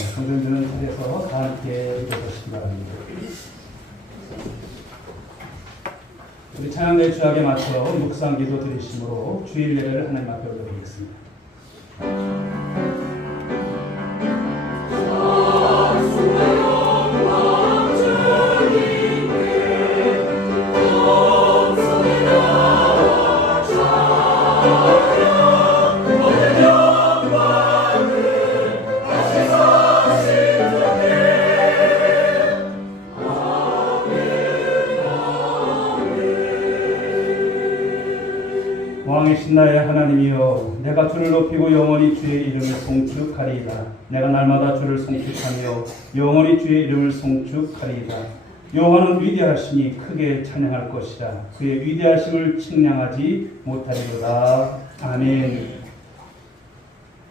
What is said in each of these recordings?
성전주는 자리에서 다 함께 일어서시기 바랍니다. 우리 찬양대 주악에 맞춰 묵상기도 드리심으로 주일 예배를 하나님 앞에 올려드리겠습니다. 왕이신 나의 하나님이여, 내가 주를 높이고 영원히 주의 이름을 송축하리이다. 내가 날마다 주를 송축하며 영원히 주의 이름을 송축하리이다. 여호와는 위대하시니 크게 찬양할 것이라. 그의 위대하심을 측량하지 못하리로다. 아멘.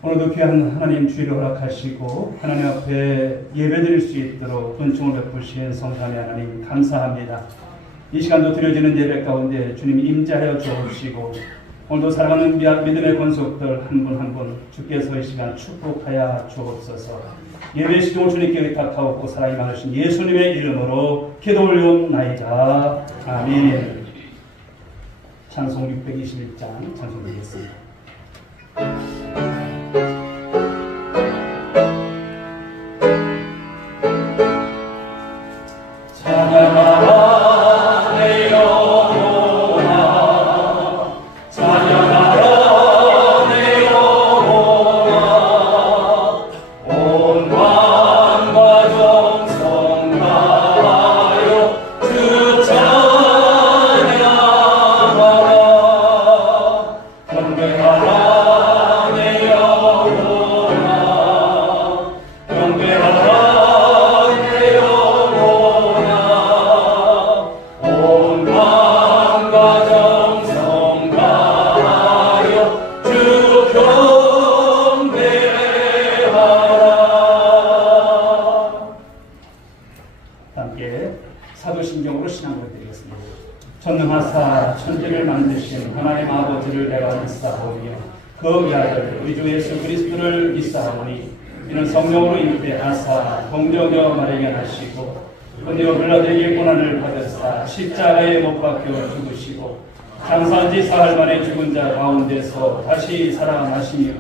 오늘도 귀한 하나님 주일을 허락하시고 하나님 앞에 예배드릴 수 있도록 은총을 베푸신 성삼위 하나님 감사합니다. 이 시간도 드려지는 예배 가운데 주님 임재하여 주옵시고, 오늘도 사랑하는 믿음의 권속들 한 분 한 분 주께서 이 시간 축복하여 주옵소서. 예배 시종을 주님께 의탁하옵고 사랑이 많으신 예수님의 이름으로 기도 올리옵나이다. 아멘. 찬송 621장 찬송드리겠습니다. 사도신경으로 신앙을 드리겠습니다. 전능하사 천지를 만드신 하나님 아버지를 내가 믿사오며 그 위아들 우리 주 예수 그리스도를 믿사오니 이는 성령으로 잉태하사 동정녀 마리아 하시고 본디오 빌라도에게 고난을 받으사 십자가에 못 박혀 죽으시고 장사한 지 사흘 만에 죽은 자 가운데서 다시 살아나시며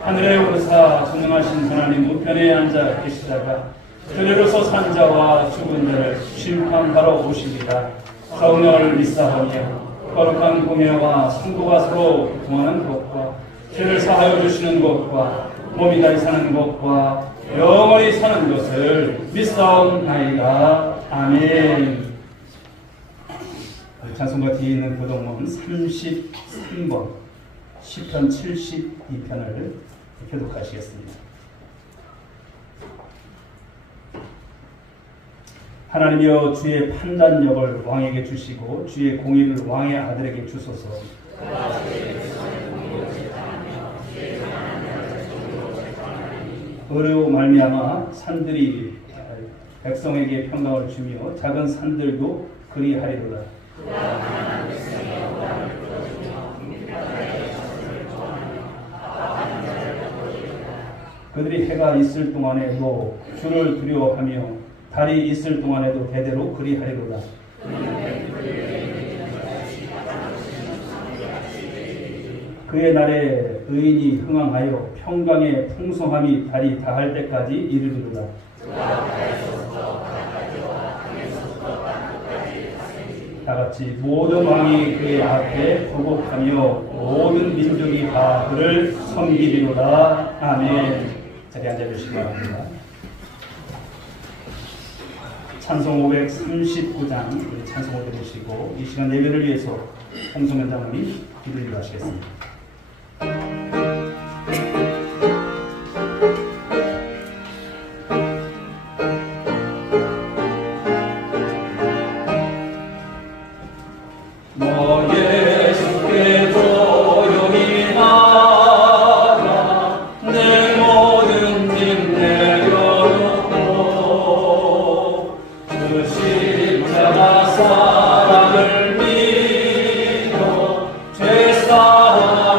하늘에 오르사 전능하신 하나님 우편에 앉아 계시다가 그대로서 산 자와 죽은 자를 심판하러 오십니다. 성령을 믿사오며 거룩한 공예와 성도가 서로 동하는 것과 죄를 사하여 주시는 것과 몸이 다시 사는 것과 영원히 사는 것을 믿사옵나이다. 아멘. 찬송가 뒤에 있는 교동문 33번 시편 72편을 교독하시겠습니다. 하나님이여, 주의 판단력을 왕에게 주시고 주의 공의를 왕의 아들에게 주소서. 의로 말미암아 산들이 백성에게 평강을 주며 작은 산들도 그리하리로다. 그들이 해가 있을 동안에도 주를 두려워하며 달이 있을 동안에도 대대로 그리하리로다. 그의 날에 의인이 흥왕하여 평강의 풍성함이 달이 다할 때까지 이르리로다. 다같이 모든 왕이 그의 앞에 보복하며 모든 민족이 다 그를 섬기리로다. 아멘. 자리에 앉아주시기 바랍니다. 찬송 539장 찬송을 들으시고 이 시간 예배를 위해서 홍성현 장로님 기도를 하시겠습니다. 사랑을 믿어 죄 사랑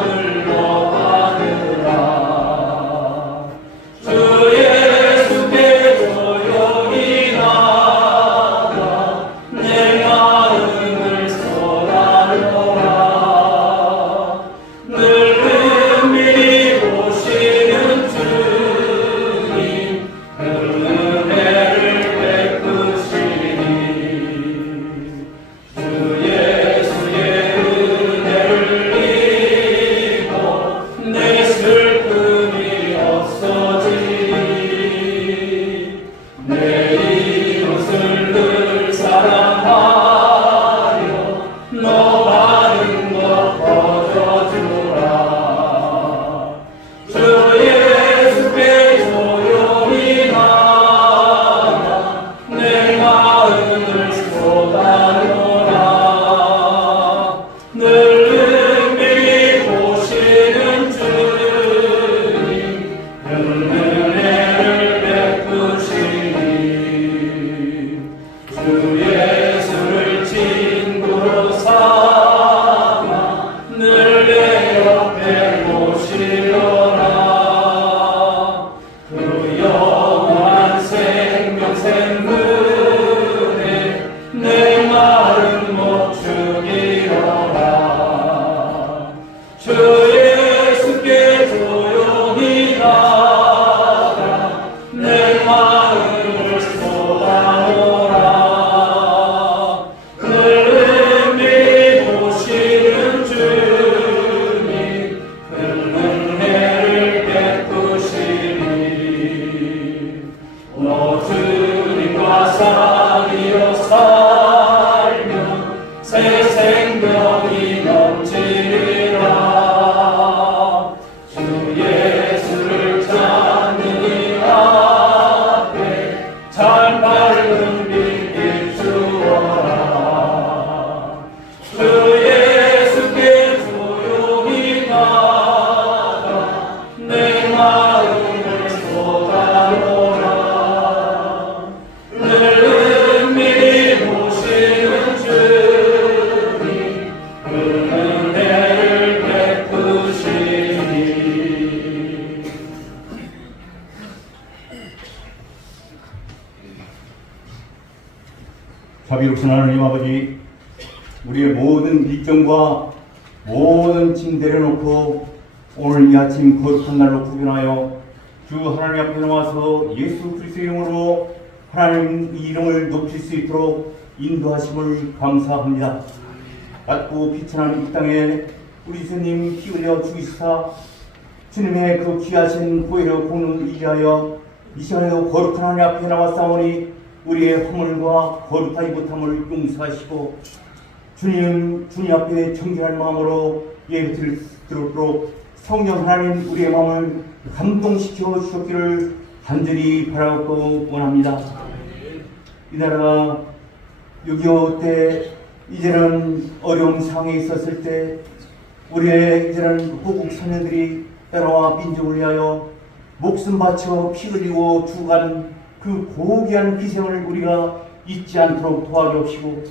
자비롭신 하나님 아버지, 우리의 모든 일정과 모든 짐 내려놓고 오늘 이 아침 거룩한 날로 구별하여 주 하나님 앞에 나와서 예수 그리스도의 이름으로 하나님 이름을 높일 수 있도록 인도하심을 감사합니다. 낮고 비천한 이 땅에 우리 주님 피 흘려 죽이시사 주님의 그 귀하신 보혈의 공로를 의지하여 이 시간에도 거룩한 하나님 앞에 나와 싸우니 우리의 허물과 거룩하지 못함을 용서하시고 주님 앞에 정결한 마음으로 예배를 드리도록 성령 하나님 우리의 마음을 감동시켜 주셨기를 간절히 바라고 원합니다. 이 나라가 6.25 때 이제는 어려운 상황에 있었을 때 우리의 이제는 호국 소녀들이 나라와 민족을 위하여 목숨 바쳐 피 흘리고 죽어가는 그 고귀한 희생을 우리가 잊지 않도록 도와주옵시고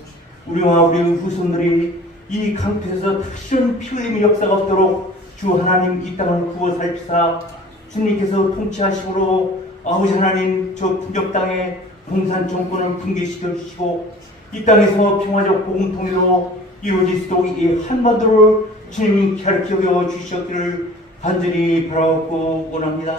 우리와 우리 후손들이 이 강태에서 다시는 피 흘림의 역사가 없도록 주 하나님 이 땅을 구워 살피사 주님께서 통치하심으로 아버지 하나님 저 북녘 땅에 공산 정권을 붕괴시켜 주시고 이 땅에서 평화적 복음 통일로 이루어질 수 있도록 이 한반도를 주님이 가르쳐 주셨기를 간절히 바라고 원합니다.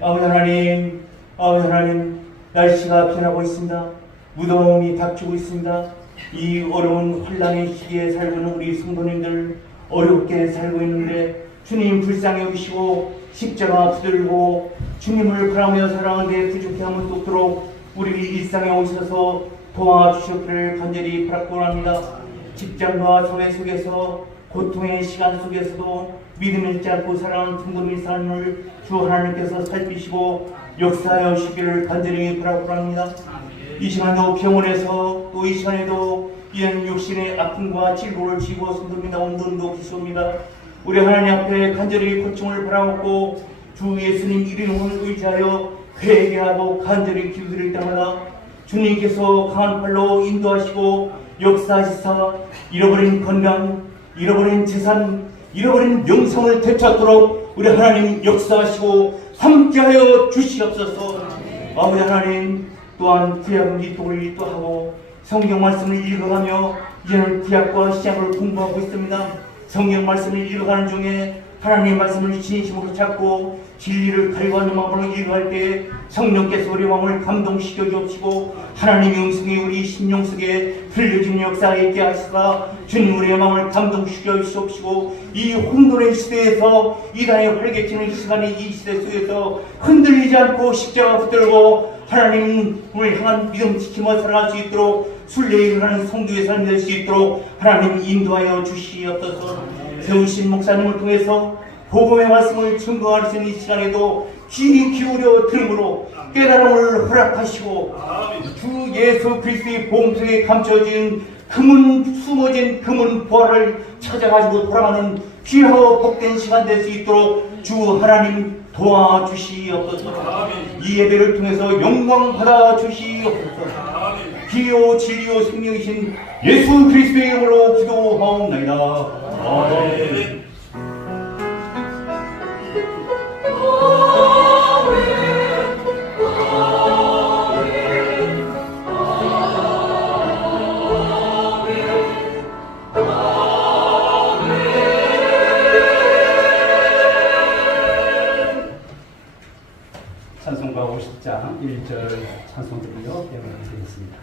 아버지 하나님 날씨가 변하고 있습니다. 무더움이 닥치고 있습니다. 이 어려운 환란의 시기에 살고 있는 우리 성도님들 어렵게 살고 있는데 주님 불쌍히 여기시고 십자가 붙들고 주님을 바라며 사랑하게 부족해 하면 돕도록 우리 일상에 오셔서 도와주셨기를 간절히 바라고 합니다. 직장과 사회 속에서 고통의 시간 속에서도 믿음을 잊지 않고 살아가는 성도님의 삶을 주 하나님께서 살피시고 역사하여 주시기를 간절히 바라고 합니다. 이 시간도 병원에서 또 이 시간에도 이런 육신의 아픔과 질고를 지고 성도님 나온분도 계십니다. 우리 하나님 앞에 간절히 고통을 바라고 주 예수님 이름을 의지하여 회개하고 간절히 기도드릴 때마다 주님께서 강한 팔로 인도하시고 역사하시사 잃어버린 건강, 잃어버린 재산, 잃어버린 명성을 되찾도록 우리 하나님 역사하시고 함께하여 주시옵소서. 아버지 하나님 또한 구약 기도를 또 하고 성경 말씀을 읽어가며 이제는 구약과 시작을 공부하고 있습니다. 성경 말씀을 읽어가는 중에 하나님의 말씀을 진심으로 찾고 진리를 갈구하는 마음으로 읽어갈 때 성령께서 우리 마음을 감동시켜 주옵시고 하나님의 음성이 우리 심령 속에 들려지는 역사에 있게 하시사 주님 우리의 마음을 감동시켜 주옵시고 이 혼돈의 시대에서 이단에 활개치는 시간의 이 시대 속에서 흔들리지 않고 십자가 붙들고 하나님을 향한 믿음 지키며 살아갈 수 있도록 순례에 일어나는 성도의 삶이 될 수 있도록 하나님 인도하여 주시옵소서. 세우신 목사님을 통해서 복음의 말씀을 증거할 수 있는 이 시간에도 귀 기울여 들음으로 깨달음을 허락하시고 주 예수 그리스도의 복음 속에 감춰진 숨어진 금은 부활을 찾아가지고 돌아가는 귀하고 복된 시간 될 수 있도록 주 하나님 도와주시옵소서. 이 예배를 통해서 영광 받아 주시옵소서. 기요 진리요 생명이신 예수 그리스도의 이름으로 기도하옵나이다. 아멘. 찬송가 50장 1절 찬송 들으며 예배를 드리겠습니다.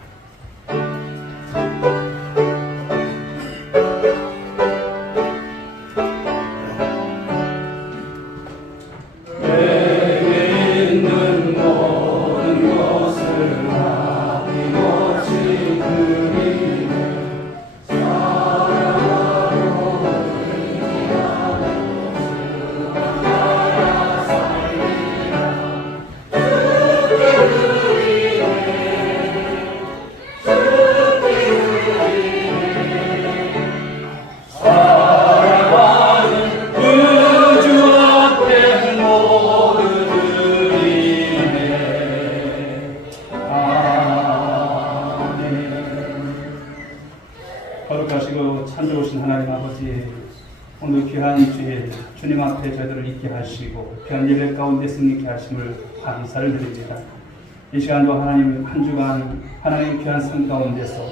거룩하시고 참 좋으신 하나님 아버지, 오늘 귀한 주일 주님 앞에 저희들을 있게 하시고 귀한 예배 가운데 승리케 하심을 감사를 드립니다. 이 시간도 하나님 한 주간 하나님 귀한 상 가운데서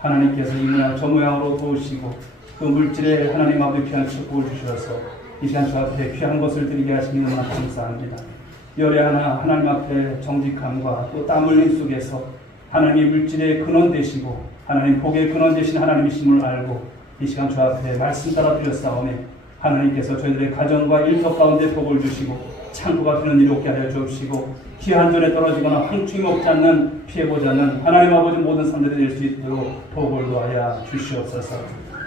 하나님께서 이 모양 저 모양으로 도우시고 또 물질에 하나님 아버지 귀한 축복을 주셔서 이 시간 주 앞에 귀한 것을 드리게 하시니 너무나 감사합니다. 열애 하나 하나님 앞에 정직함과 또 땀 흘림 속에서 하나님의 물질의 근원 되시고 하나님 복의 근원 되신 하나님이심을 알고 이 시간 주 앞에 말씀 따라 드렸사오매 하나님께서 저희들의 가정과 일터 가운데 복을 주시고 창고가 비는 일 없게 하여 주옵시고 기한전에 떨어지거나 황충이 없지 않는 피해보지 않는 하나님 아버지 모든 사람들이 될 수 있도록 복을 도하여 주시옵소서.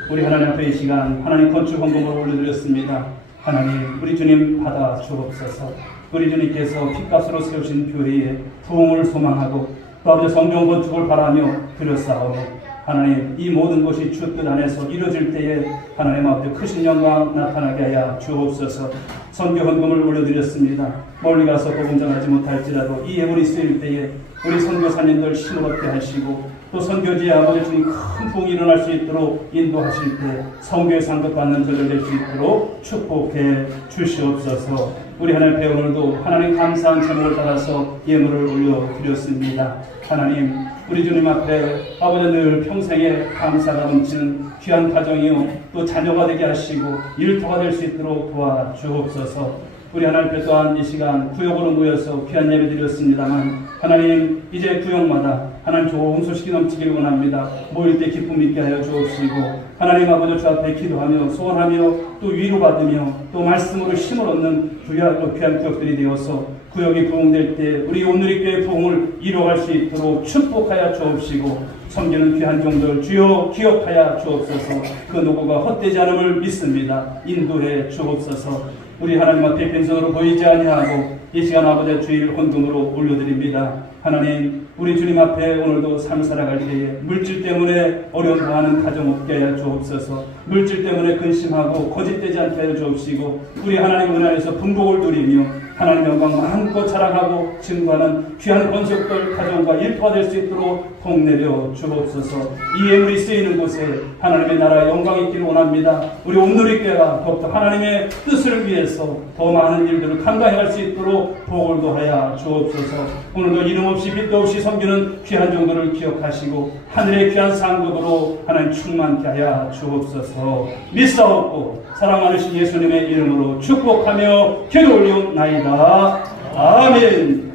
우리 하나님 앞에 이 시간 하나님 건축 헌금을 올려드렸습니다. 하나님 우리 주님 받아 주옵소서. 우리 주님께서 핏값으로 세우신 교회에 부흥을 소망하고 또 아버지 성경 건축을 바라며 드렸사오매 하나님 이 모든 것이 주 뜻 안에서 이루어질 때에 하나님 아버지 크신 영광 나타나게 하여 주옵소서. 선교 헌금을 올려드렸습니다. 멀리 가서 복음 전하지 못할지라도 이 예물이 쓰일 때에 우리 선교사님들 힘을 얻게 하시고 또 선교지에 아버지 주님 큰 부흥이 일어날 수 있도록 인도하실 때 성교의 상급 받는 저들 될 수 있도록 축복해 주시옵소서. 우리 하나님 배 오늘도 하나님 감사한 제목을 따라서 예물을 올려드렸습니다. 하나님 우리 주님 앞에 아버지 늘 평생에 감사가 넘치는 귀한 가정이요 또 자녀가 되게 하시고 일터가 될 수 있도록 도와주옵소서. 우리 하나님 앞에 또한 이 시간 구역으로 모여서 귀한 예배 드렸습니다만 하나님 이제 구역마다 하나님 좋은 소식이 넘치기를 원합니다. 모일 때 기쁨 있게 하여 주옵시고 하나님 아버지 주 앞에 기도하며 소원하며 또 위로받으며 또 말씀으로 힘을 얻는 귀한 구역들이 되어서 구역이 부흥될 때 우리 온누리교회 부흥을 이뤄갈 수 있도록 축복하여 주옵시고 섬기는 귀한 종들 주여 기억하여 주옵소서. 그 누구가 헛되지 않음을 믿습니다. 인도해 주옵소서. 우리 하나님 앞에 빈손으로 보이지 아니하고 이 시간 아버지의 주일 헌금으로 올려드립니다. 하나님 우리 주님 앞에 오늘도 삶 살아갈 때에 물질 때문에 어려움 당하는 가정 없게 하여 주옵소서. 물질 때문에 근심하고 거짓되지 않게 하여 주옵시고 우리 하나님 은혜에서 분복을 누리며 하나님 영광 마음껏 자랑하고 증거하는 귀한 권속들 가정과 일터가 될 수 있도록 복내려 주옵소서. 이 예물이 쓰이는 곳에 하나님의 나라의 영광이 있기를 원합니다. 우리 온누리교회가 더욱더 하나님의 뜻을 위해서 더 많은 일들을 감당할 수 있도록 복을 도하여 주옵소서. 오늘도 이름 없이 빛도 없이 섬기는 귀한 종들을 기억하시고 하늘의 귀한 상급으로 하나님 충만케 하여 주옵소서. 믿사옵고 사랑 많으신 예수님의 이름으로 축복하며 기도 올리옵나이다. 아멘.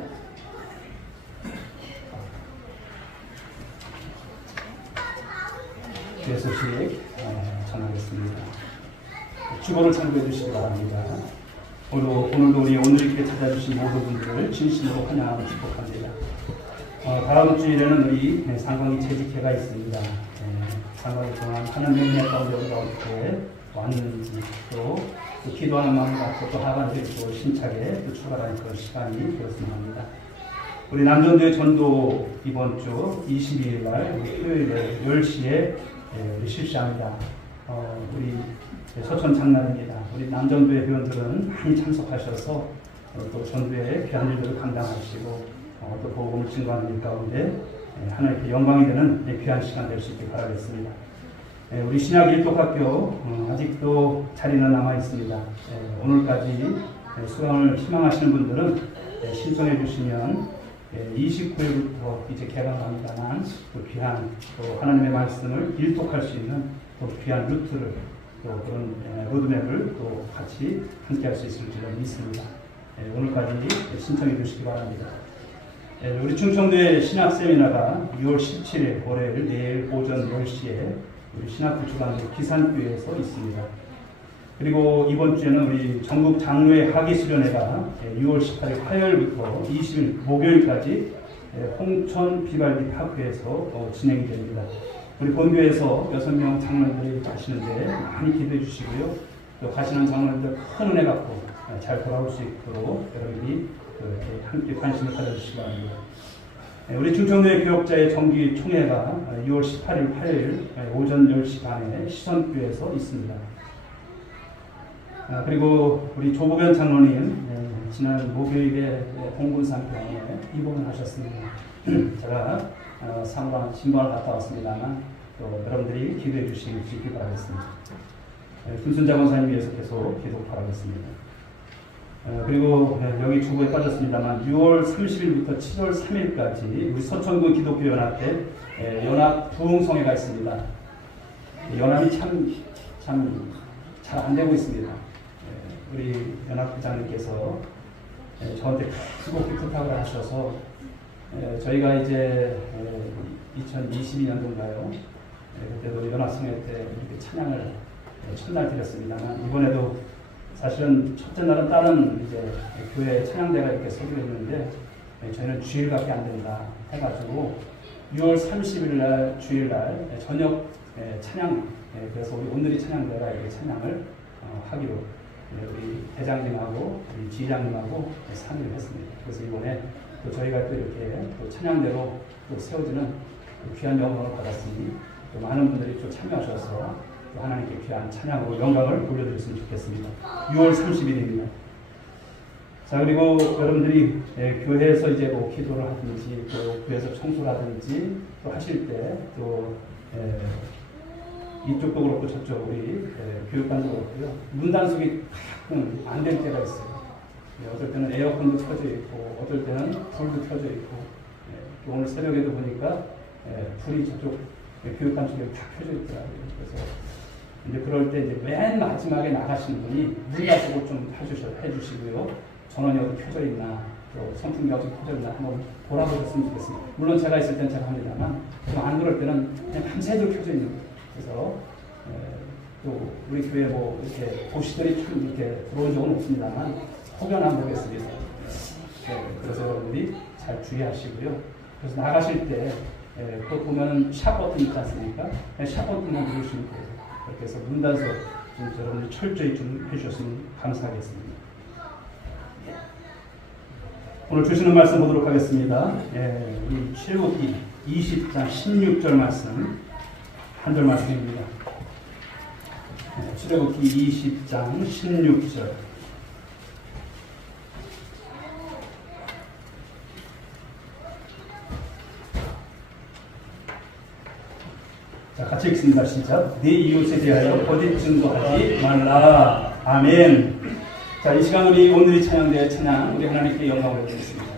주의 소식 전하겠습니다. 주보를 참고해 주시기 바랍니다. 오늘도 우리 오늘께 찾아주신 모든 분들을 진심으로 환영하고 축복합니다. 다음 주일에는 우리 상강이 재직회가 있습니다. 상강이 동안 하는 명령 가운데 우리가 어떻게 왔는지 또 기도하는 마음을 갖고 또 하반기에 또 심차게 또 출발하는 그런 시간이 되었으면 합니다. 우리 남전도의 전도 이번 주 22일 날 토요일에 10시에 우리 실시합니다. 우리 서천 장날입니다. 우리 남전도의 회원들은 많이 참석하셔서 또 전도의 귀한 일들을 감당하시고 또 복음을 증거하는 일 가운데 하나님께 영광이 되는 귀한 시간 될 수 있길 바라겠습니다. 우리 신약 일독학교 아직도 자리는 남아 있습니다. 오늘까지 수강을 희망하시는 분들은 신청해 주시면 29일부터 이제 개강합니다만 또 귀한 또 하나님의 말씀을 일독할 수 있는 또 귀한 루트를 또 그런 로드맵을 또 같이 함께할 수 있을 줄 믿습니다. 오늘까지 신청해 주시기 바랍니다. 우리 충청도의 신학 세미나가 6월 17일 월요일 내일 오전 10시에 우리 신학부 주관 기산교회에서 있습니다. 그리고 이번 주에는 우리 전국 장로회 학위 수련회가 6월 18일 화요일부터 20일 목요일까지 홍천 비발디 파크에서 진행이 됩니다. 우리 본교에서 6명 장로들이 가시는데 많이 기도해 주시고요. 또 가시는 장로들 큰 은혜 갖고 잘 돌아올 수 있도록 여러분이 함께 관심을 가져주시기 바랍니다. 우리 충청도의 교역자의 정기 총회가 6월 18일 화요일 오전 10시 반에 시선교회에서 있습니다. 그리고 우리 조보변 장로님 지난 목요일에 홍군산병원에 입원을 하셨습니다. 제가 사무랑 신방을 갔다 왔습니다만 또 여러분들이 기도해 주시기 바라겠습니다. 김순자 권사님 위해서 계속 바라겠습니다. 그리고 여기 주보에 빠졌습니다만 6월 30일부터 7월 3일까지 우리 서천구 기독교 연합회 연합 부흥성회가 있습니다. 연합이 참 잘 안 되고 있습니다. 우리 연합부장님께서 저한테 뜨겁게 부탁을 하셔서 저희가 이제 2022년도인가요? 그때도 연합성회 때 이렇게 찬양을 첫날 드렸습니다만 이번에도 사실은 첫째 날은 다른 이제 교회 찬양대가 이렇게 서기로 했는데 저희는 주일밖에 안 된다 해가지고 6월 30일 날 주일날 저녁 찬양 그래서 우리 오늘이 찬양대가 이렇게 찬양을 하기로 우리 대장님하고 우리 지장님하고 상의를 했습니다. 그래서 이번에 또 저희가 또 이렇게 또 찬양대로 또 세워지는 귀한 영광을 받았으니 또 많은 분들이 또 참여하셔서 또 하나님께 귀한 찬양으로 영광을 돌려드렸으면 좋겠습니다. 6월 30일입니다. 자, 그리고 여러분들이 교회에서 이제 뭐 기도를 하든지 또 교회에서 청소를 하든지 또 하실 때 또 이쪽도 그렇고 저쪽 우리 교육관도 그렇고요. 문단속이 가끔 안 될 때가 있어요. 어떨 때는 에어컨도 켜져 있고 어떨 때는 불도 켜져 있고 오늘 새벽에도 보니까 불이 저쪽 교육관 쪽에 다 켜져 있더라고요. 그래서 이제 그럴 때 이제 맨 마지막에 나가시는 분이 문단속을 좀 해주시고요. 전원이 어디 켜져 있나 또 선풍기가 어디 켜져 있나 한번 돌아보셨으면 좋겠습니다. 물론 제가 있을 땐 제가 합니다만 좀 안 그럴 때는 그냥 밤새도록 켜져 있는 거예요. 그래서 또 우리 교회 뭐 이렇게 도시들이 참 이렇게 들어온 적은 없습니다만 혹여나 모르겠습니다. 그래서 여러분들이 잘 주의하시고요. 그래서 나가실 때 또 보면 샵 버튼 있지 않습니까? 샵 버튼만 누르시면 돼요. 그렇게 해서 문단속 좀 여러분들 철저히 좀 해주셨으면 감사하겠습니다. 오늘 주시는 말씀 보도록 하겠습니다. 우리 출애굽기 20장 16절 말씀 한 절 말씀입니다. 출애굽기 20장 16절. 자, 같이 읽습니다. 시작. 네 이웃에 대하여 거짓 증거하지 말라. 아멘. 자, 이 시간 우리 오늘의 찬양대의 찬양 우리 하나님께 영광을 드리겠습니다.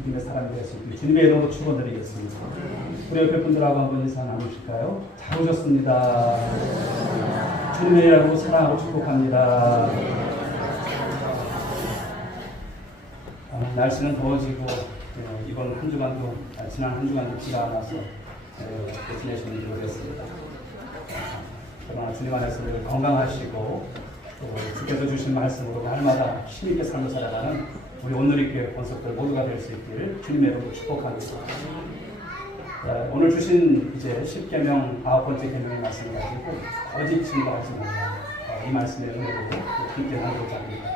믿음의 사람이 될 수 있기를 주님의 이름으로 축원드리겠습니다. 우리 옆에 분들하고 한번 인사 나누실까요? 잘 오셨습니다. 주님의 이름으로 사랑하고 축복합니다. 날씨는 더워지고 이번 한 주간도 지난 한 주간도 비가 안 와서 어떻게 지내시는지 모르겠습니다. 그러나 주님 안에서 늘 건강하시고 또 주께서 주신 말씀으로 날마다 힘있게 삶을 살아가는 우리 온누리교회 권속들 모두가 될 수 있기를 주님의 이름으로 축복합니다. 오늘 주신 이제 10계명 9번째 계명의 말씀을 가지고 거짓 증거하지 말라, 이 말씀의 은혜로 깊게 나누고자 합니다.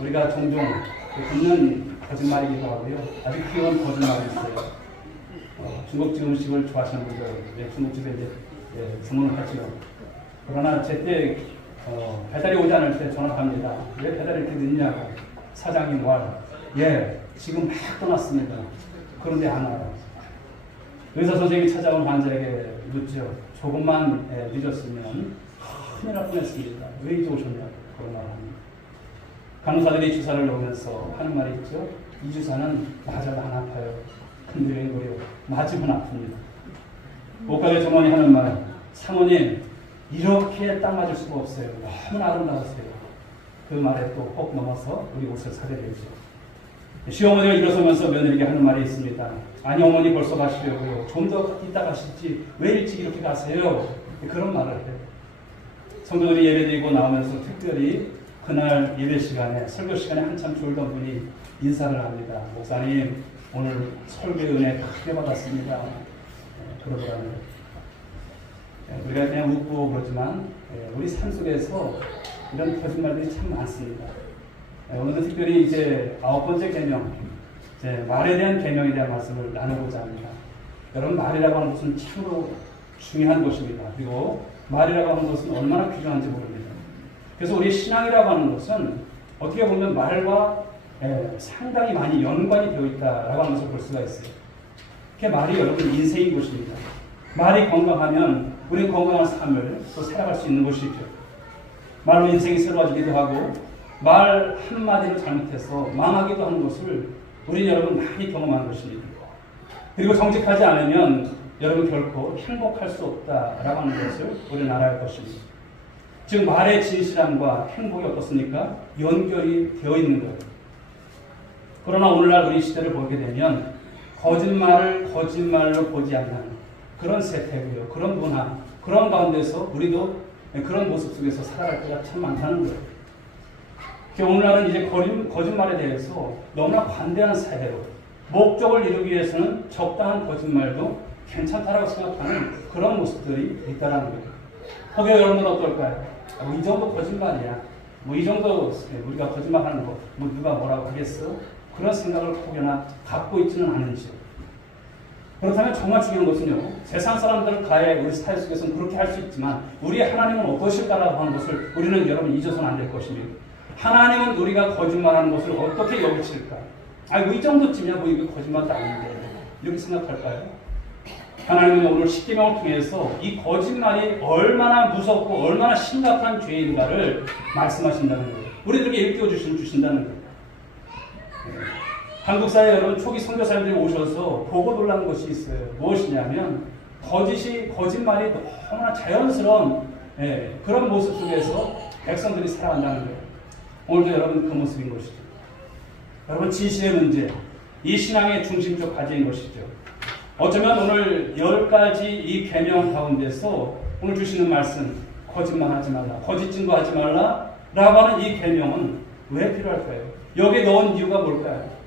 우리가 종종 듣는 거짓말이기도 하고요, 아주 귀여운 거짓말이 있어요. 중국집 음식을 좋아하시는 분들, 중국집에 이제 주문을 하지요. 그러나 제때 배달이 오지 않을 때 전화합니다. 왜 배달이 이렇게 늦냐고. 사장님 지금 막 떠났습니다. 그런데 안 와요. 의사 선생님이 찾아온 환자에게 묻죠. 조금만 늦었으면 큰일 날 뻔했습니다. 왜 이제 오셨냐고 그런 말을 합니다. 간호사들이 주사를 놓으면서 하는 말이 있죠. 이 주사는 맞아도 안 아파요. 근데 웬걸요? 맞으면 아픕니다. 옷가게 점원이 하는 말, 사모님 이렇게 딱 맞을 수가 없어요. 너무나 아름다우세요. 그 말에 또 혹 넘어서 우리 옷을 사게 되죠. 시어머니가 일어서면서 며느리에게 하는 말이 있습니다. 아니 어머니 벌써 가시려고요. 좀 더 이따 가실지 왜 일찍 이렇게 가세요? 그런 말을 해요. 성도들이 예배드리고 나오면서 특별히 그날 예배 시간에 설교 시간에 한참 졸던 분이 인사를 합니다. 목사님 오늘 설교 은혜 크게 받았습니다. 그러더라고요. 우리가 그냥 웃고 그러지만 우리 삶 속에서 이런 거짓말들이 참 많습니다. 오늘은 특별히 이제 9번째 계명, 말에 대한 계명에 대한 말씀을 나누고자 합니다. 여러분 말이라고 하는 것은 참으로 중요한 것입니다. 그리고 말이라고 하는 것은 얼마나 귀중한지 모릅니다. 그래서 우리 신앙이라고 하는 것은 어떻게 보면 말과 상당히 많이 연관이 되어 있다라고 하는 것을 볼 수가 있어요. 그게 말이 여러분 인생인 것입니다. 말이 건강하면 우리는 건강한 삶을 또 살아갈 수 있는 것이죠. 말로 인생이 새로워지기도 하고 말 한마디를 잘못해서 망하기도 하는 것을 우리 여러분 많이 경험한 것입니다. 그리고 정직하지 않으면 여러분 결코 행복할 수 없다라고 하는 것을 우리는 알아야 할 것입니다. 즉 말의 진실함과 행복이 어떻습니까? 연결이 되어 있는 거예요. 그러나 오늘날 우리 시대를 보게 되면 거짓말을 거짓말로 보지 않는 그런 세태고요. 그런 문화, 그런 가운데서 우리도 그런 모습 속에서 살아갈 때가 참 많다는 거예요. 오늘날은 이제 거짓말에 대해서 너무나 관대한 사회로 목적을 이루기 위해서는 적당한 거짓말도 괜찮다라고 생각하는 그런 모습들이 있다는 거예요. 혹여 여러분은 어떨까요? 이 정도 거짓말이야. 이 정도 우리가 거짓말하는 거 누가 뭐라고 하겠어? 그런 생각을 혹여나 갖고 있지는 않은지. 그렇다면 정말 중요한 것은요, 세상 사람들 가해 우리 사회 속에서는 그렇게 할 수 있지만 우리의 하나님은 어떠실까라고 하는 것을 우리는 여러분 잊어서는 안 될 것입니다. 하나님은 우리가 거짓말하는 것을 어떻게 여기실까? 이 정도쯤이야 이거 거짓말도 아닌데 이렇게 생각할까요? 하나님은 오늘 10계명을 통해서 이 거짓말이 얼마나 무섭고 얼마나 심각한 죄인가를 말씀하신다는 거예요. 우리들에게 일깨워 주신다는 거예요. 한국 사회 여러분 초기 선교사님들이 오셔서 보고 놀란 것이 있어요. 무엇이냐면 거짓말이 너무나 자연스러운 그런 모습 속에서 백성들이 살아간다는 거예요. 오늘도 여러분 그 모습인 것이죠. 여러분 진실의 문제, 이 신앙의 중심적 과제인 것이죠. 어쩌면 오늘 10가지 이 계명 가운데서 오늘 주시는 말씀, 거짓말하지 말라, 거짓 증거하지 말라 라고 하는 이 계명은 왜 필요할까요? 여기에 넣은 이유가 뭘까요?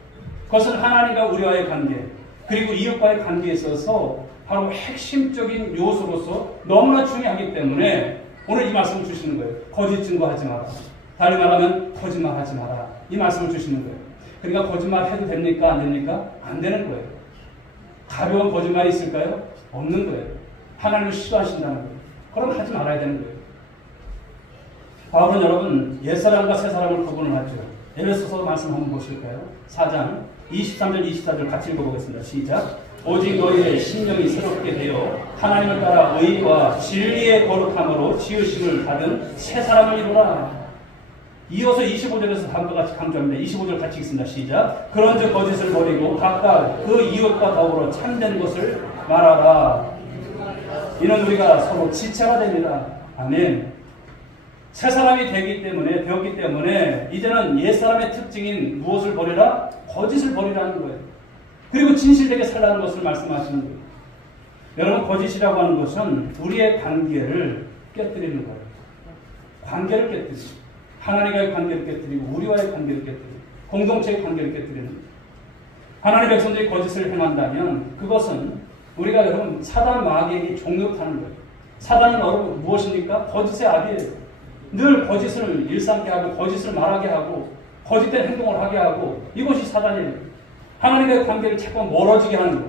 그것은 하나님과 우리와의 관계, 그리고 이웃과의 관계에 있어서 바로 핵심적인 요소로서 너무나 중요하기 때문에 오늘 이 말씀을 주시는 거예요. 거짓 증거하지 마라. 다른 말하면 거짓말하지 마라. 이 말씀을 주시는 거예요. 그러니까 거짓말 해도 됩니까? 안 됩니까? 안 되는 거예요. 가벼운 거짓말이 있을까요? 없는 거예요. 하나님을 싫어하신다는 거예요. 그럼 하지 말아야 되는 거예요. 바울은 여러분 옛사람과 새사람을 구분을 하죠. 에베소서 말씀 한번 보실까요? 4장 23절 24절 같이 읽어보겠습니다. 시작. 오직 너희의 심령이 새롭게 되어 하나님을 따라 의와 진리의 거룩함으로 지으심을 받은 새 사람을 이루라. 이어서 25절에서 다음과 같이 강조합니다. 25절 같이 읽습니다. 시작. 그런즉 거짓을 버리고 각각 그 이웃과 더불어 참된 것을 말하라. 이는 우리가 서로 지체가 됩니다. 아멘. 새 사람이 되었기 때문에 이제는 옛 사람의 특징인 무엇을 버리라? 거짓을 버리라는 거예요. 그리고 진실되게 살라는 것을 말씀하시는 거예요. 여러분, 거짓이라고 하는 것은 우리의 관계를 깨뜨리는 거예요. 관계를 깨뜨리고 하나님과의 관계를 깨뜨리고 우리와의 관계를 깨뜨리고 공동체의 관계를 깨뜨리는 거예요. 하나님의 백성들이 거짓을 행한다면 그것은 우리가 여러분 사단 마귀에게 종욕하는 거예요. 사단은 여러분 무엇입니까? 거짓의 아비예요. 늘 거짓을 일삼게 하고 거짓을 말하게 하고 거짓된 행동을 하게 하고 이것이 사단이에요. 하나님과의 관계를 자꾸 멀어지게 하는 것,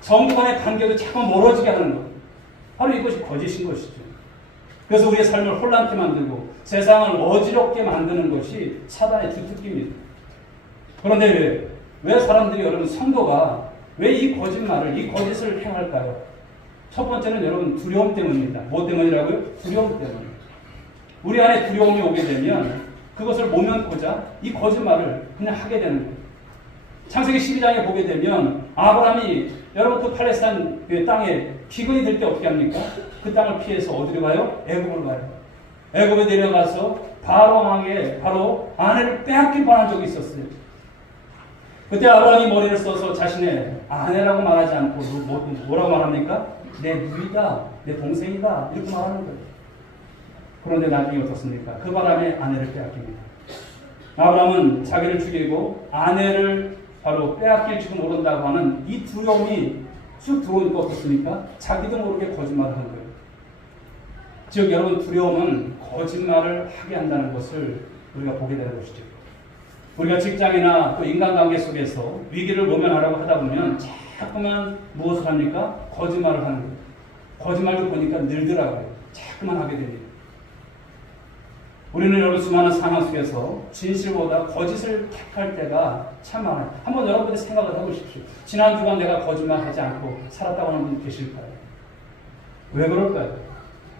성도 간의 관계도 자꾸 멀어지게 하는 것, 바로 이것이 거짓인 것이죠. 그래서 우리의 삶을 혼란케 만들고 세상을 어지럽게 만드는 것이 사단의 주특기입니다. 그런데 왜 사람들이 여러분 성도가 왜 이 거짓말을 이 거짓을 행할까요? 첫 번째는 여러분 두려움 때문입니다. 뭐 때문이라고요? 두려움 때문에. 우리 안에 두려움이 오게 되면 그것을 모면고자 이 거짓말을 그냥 하게 되는 거예요. 창세기 12장에 보게 되면 아브라함이 여러분 그 팔레스타인 그 땅에 기근이 될 때 어떻게 합니까? 그 땅을 피해서 어디로 가요? 애굽으로 가요. 애굽에 내려가서 바로 왕에게 바로 아내를 빼앗길 뻔한 적이 있었어요. 그때 아브라함이 머리를 써서 자신의 아내라고 말하지 않고 뭐라고 말합니까? 내 누이다, 내 동생이다 이렇게 말하는 거예요. 그런데 나중에 어떻습니까? 그 바람에 아내를 빼앗깁니다. 아브라함은 자기를 죽이고 아내를 바로 빼앗길지도 모른다고 하는 이 두려움이 쑥 들어오니까 어떻습니까? 자기도 모르게 거짓말을 하는 거예요. 즉 여러분 두려움은 거짓말을 하게 한다는 것을 우리가 보게 되는 것이죠. 우리가 직장이나 또 인간관계 속에서 위기를 모면하려고 하다 보면 자꾸만 무엇을 합니까? 거짓말을 하는 거예요. 거짓말도 보니까 늘더라고요. 자꾸만 하게 됩니다. 우리는 여러분 수많은 상황 속에서 진실보다 거짓을 택할 때가 참 많아요. 한번 여러분들이 생각을 해보십시오. 지난 주간 내가 거짓말하지 않고 살았다고 하는 분 계실까요? 왜 그럴까요?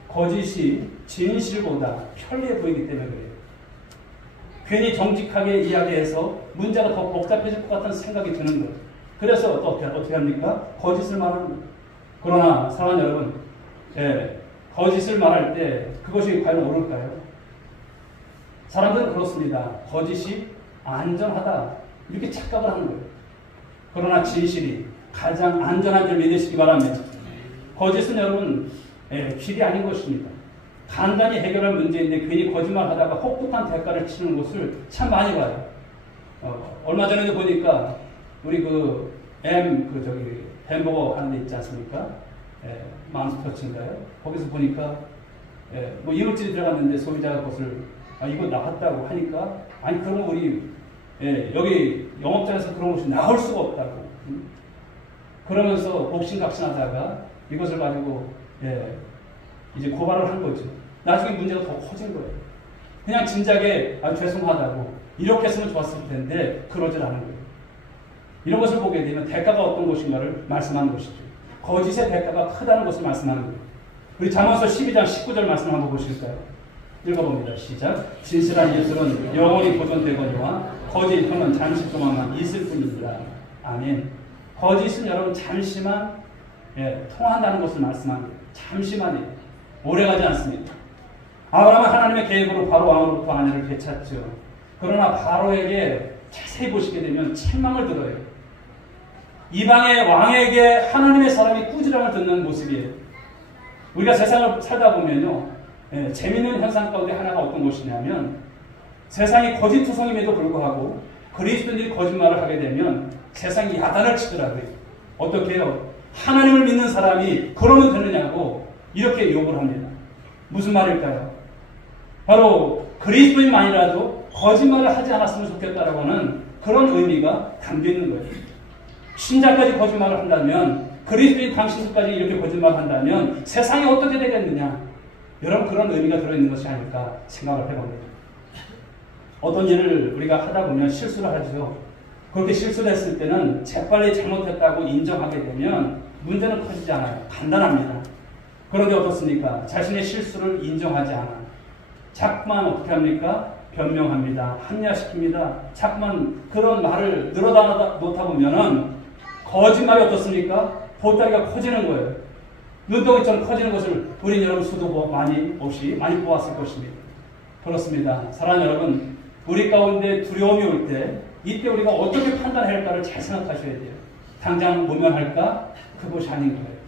거짓이 진실보다 편리해 보이기 때문에 그래요. 괜히 정직하게 이야기해서 문제가 더 복잡해질 것 같은 생각이 드는 거예요. 그래서 어떻게 합니까? 거짓을 말하는 거예요. 그러나 사랑하는 여러분, 거짓을 말할 때 그것이 과연 옳을까요? 사람들은 그렇습니다. 거짓이 안전하다 이렇게 착각을 하는 거예요. 그러나 진실이 가장 안전한 줄 믿으시기 바랍니다. 거짓은 여러분 길이 아닌 것입니다. 간단히 해결할 문제인데 괜히 거짓말하다가 혹독한 대가를 치는 것을 참 많이 봐요. 얼마 전에도 보니까 우리 햄버거 하는 데 있지 않습니까? 맘스터치인가요? 거기서 보니까 뭐 이물질이 들어갔는데 소비자가 그것을 이거 나왔다고 하니까 아니 그러면 우리 여기 영업장에서 그런 것이 나올 수가 없다고 그러면서 복신각신하다가 이것을 가지고 이제 고발을 한 거죠. 나중에 문제가 더 커진 거예요. 그냥 진작에 죄송하다고 이렇게 했으면 좋았을 텐데 그러질 않은 거예요. 이런 것을 보게 되면 대가가 어떤 것인가를 말씀하는 것이죠. 거짓의 대가가 크다는 것을 말씀하는 거예요. 우리 잠언서 12장 19절 말씀 한번 보실까요? 읽어봅니다. 시작. 진실한 예술은 영원히 보존되거니와 거짓 혀는 잠시 동안만 있을 뿐입니다. 아멘. 거짓은 여러분 잠시만 통한다는 것을 말씀합니다. 잠시만이 오래가지 않습니다. 아브라함은 하나님의 계획으로 바로 왕으로부터 아내를 되찾죠. 그러나 바로에게 자세히 보시게 되면 책망을 들어요. 이방의 왕에게 하나님의 사람이 꾸지람을 듣는 모습이에요. 우리가 세상을 살다 보면요. 재미있는 현상 가운데 하나가 어떤 것이냐면 세상이 거짓투성임에도 불구하고 그리스도인들이 거짓말을 하게 되면 세상이 야단을 치더라고요. 어떻게 해요? 하나님을 믿는 사람이 그러면 되느냐고 이렇게 욕을 합니다. 무슨 말일까요? 바로 그리스도인만이라도 거짓말을 하지 않았으면 좋겠다라고 하는 그런 의미가 담겨있는 거예요. 신자까지 거짓말을 한다면 그리스도인 당신들까지 이렇게 거짓말을 한다면 세상이 어떻게 되겠느냐? 여러분 그런 의미가 들어있는 것이 아닐까 생각을 해봅니다. 어떤 일을 우리가 하다 보면 실수를 하죠. 그렇게 실수를 했을 때는 재빨리 잘못했다고 인정하게 되면 문제는 커지지 않아요. 간단합니다. 그런데 어떻습니까? 자신의 실수를 인정하지 않아. 자꾸만 어떻게 합니까? 변명합니다. 합리화시킵니다. 자꾸만 그런 말을 늘어다 놓다 보면은 거짓말이 어떻습니까? 보따리가 커지는 거예요. 눈덩이처럼 커지는 것을 우린 여러분 수도 많이 보았을 것입니다. 그렇습니다. 사랑하는 여러분, 우리 가운데 두려움이 올 때 이때 우리가 어떻게 판단해야 할까를 잘 생각하셔야 돼요. 당장 모면할까? 그것이 아닌 거예요.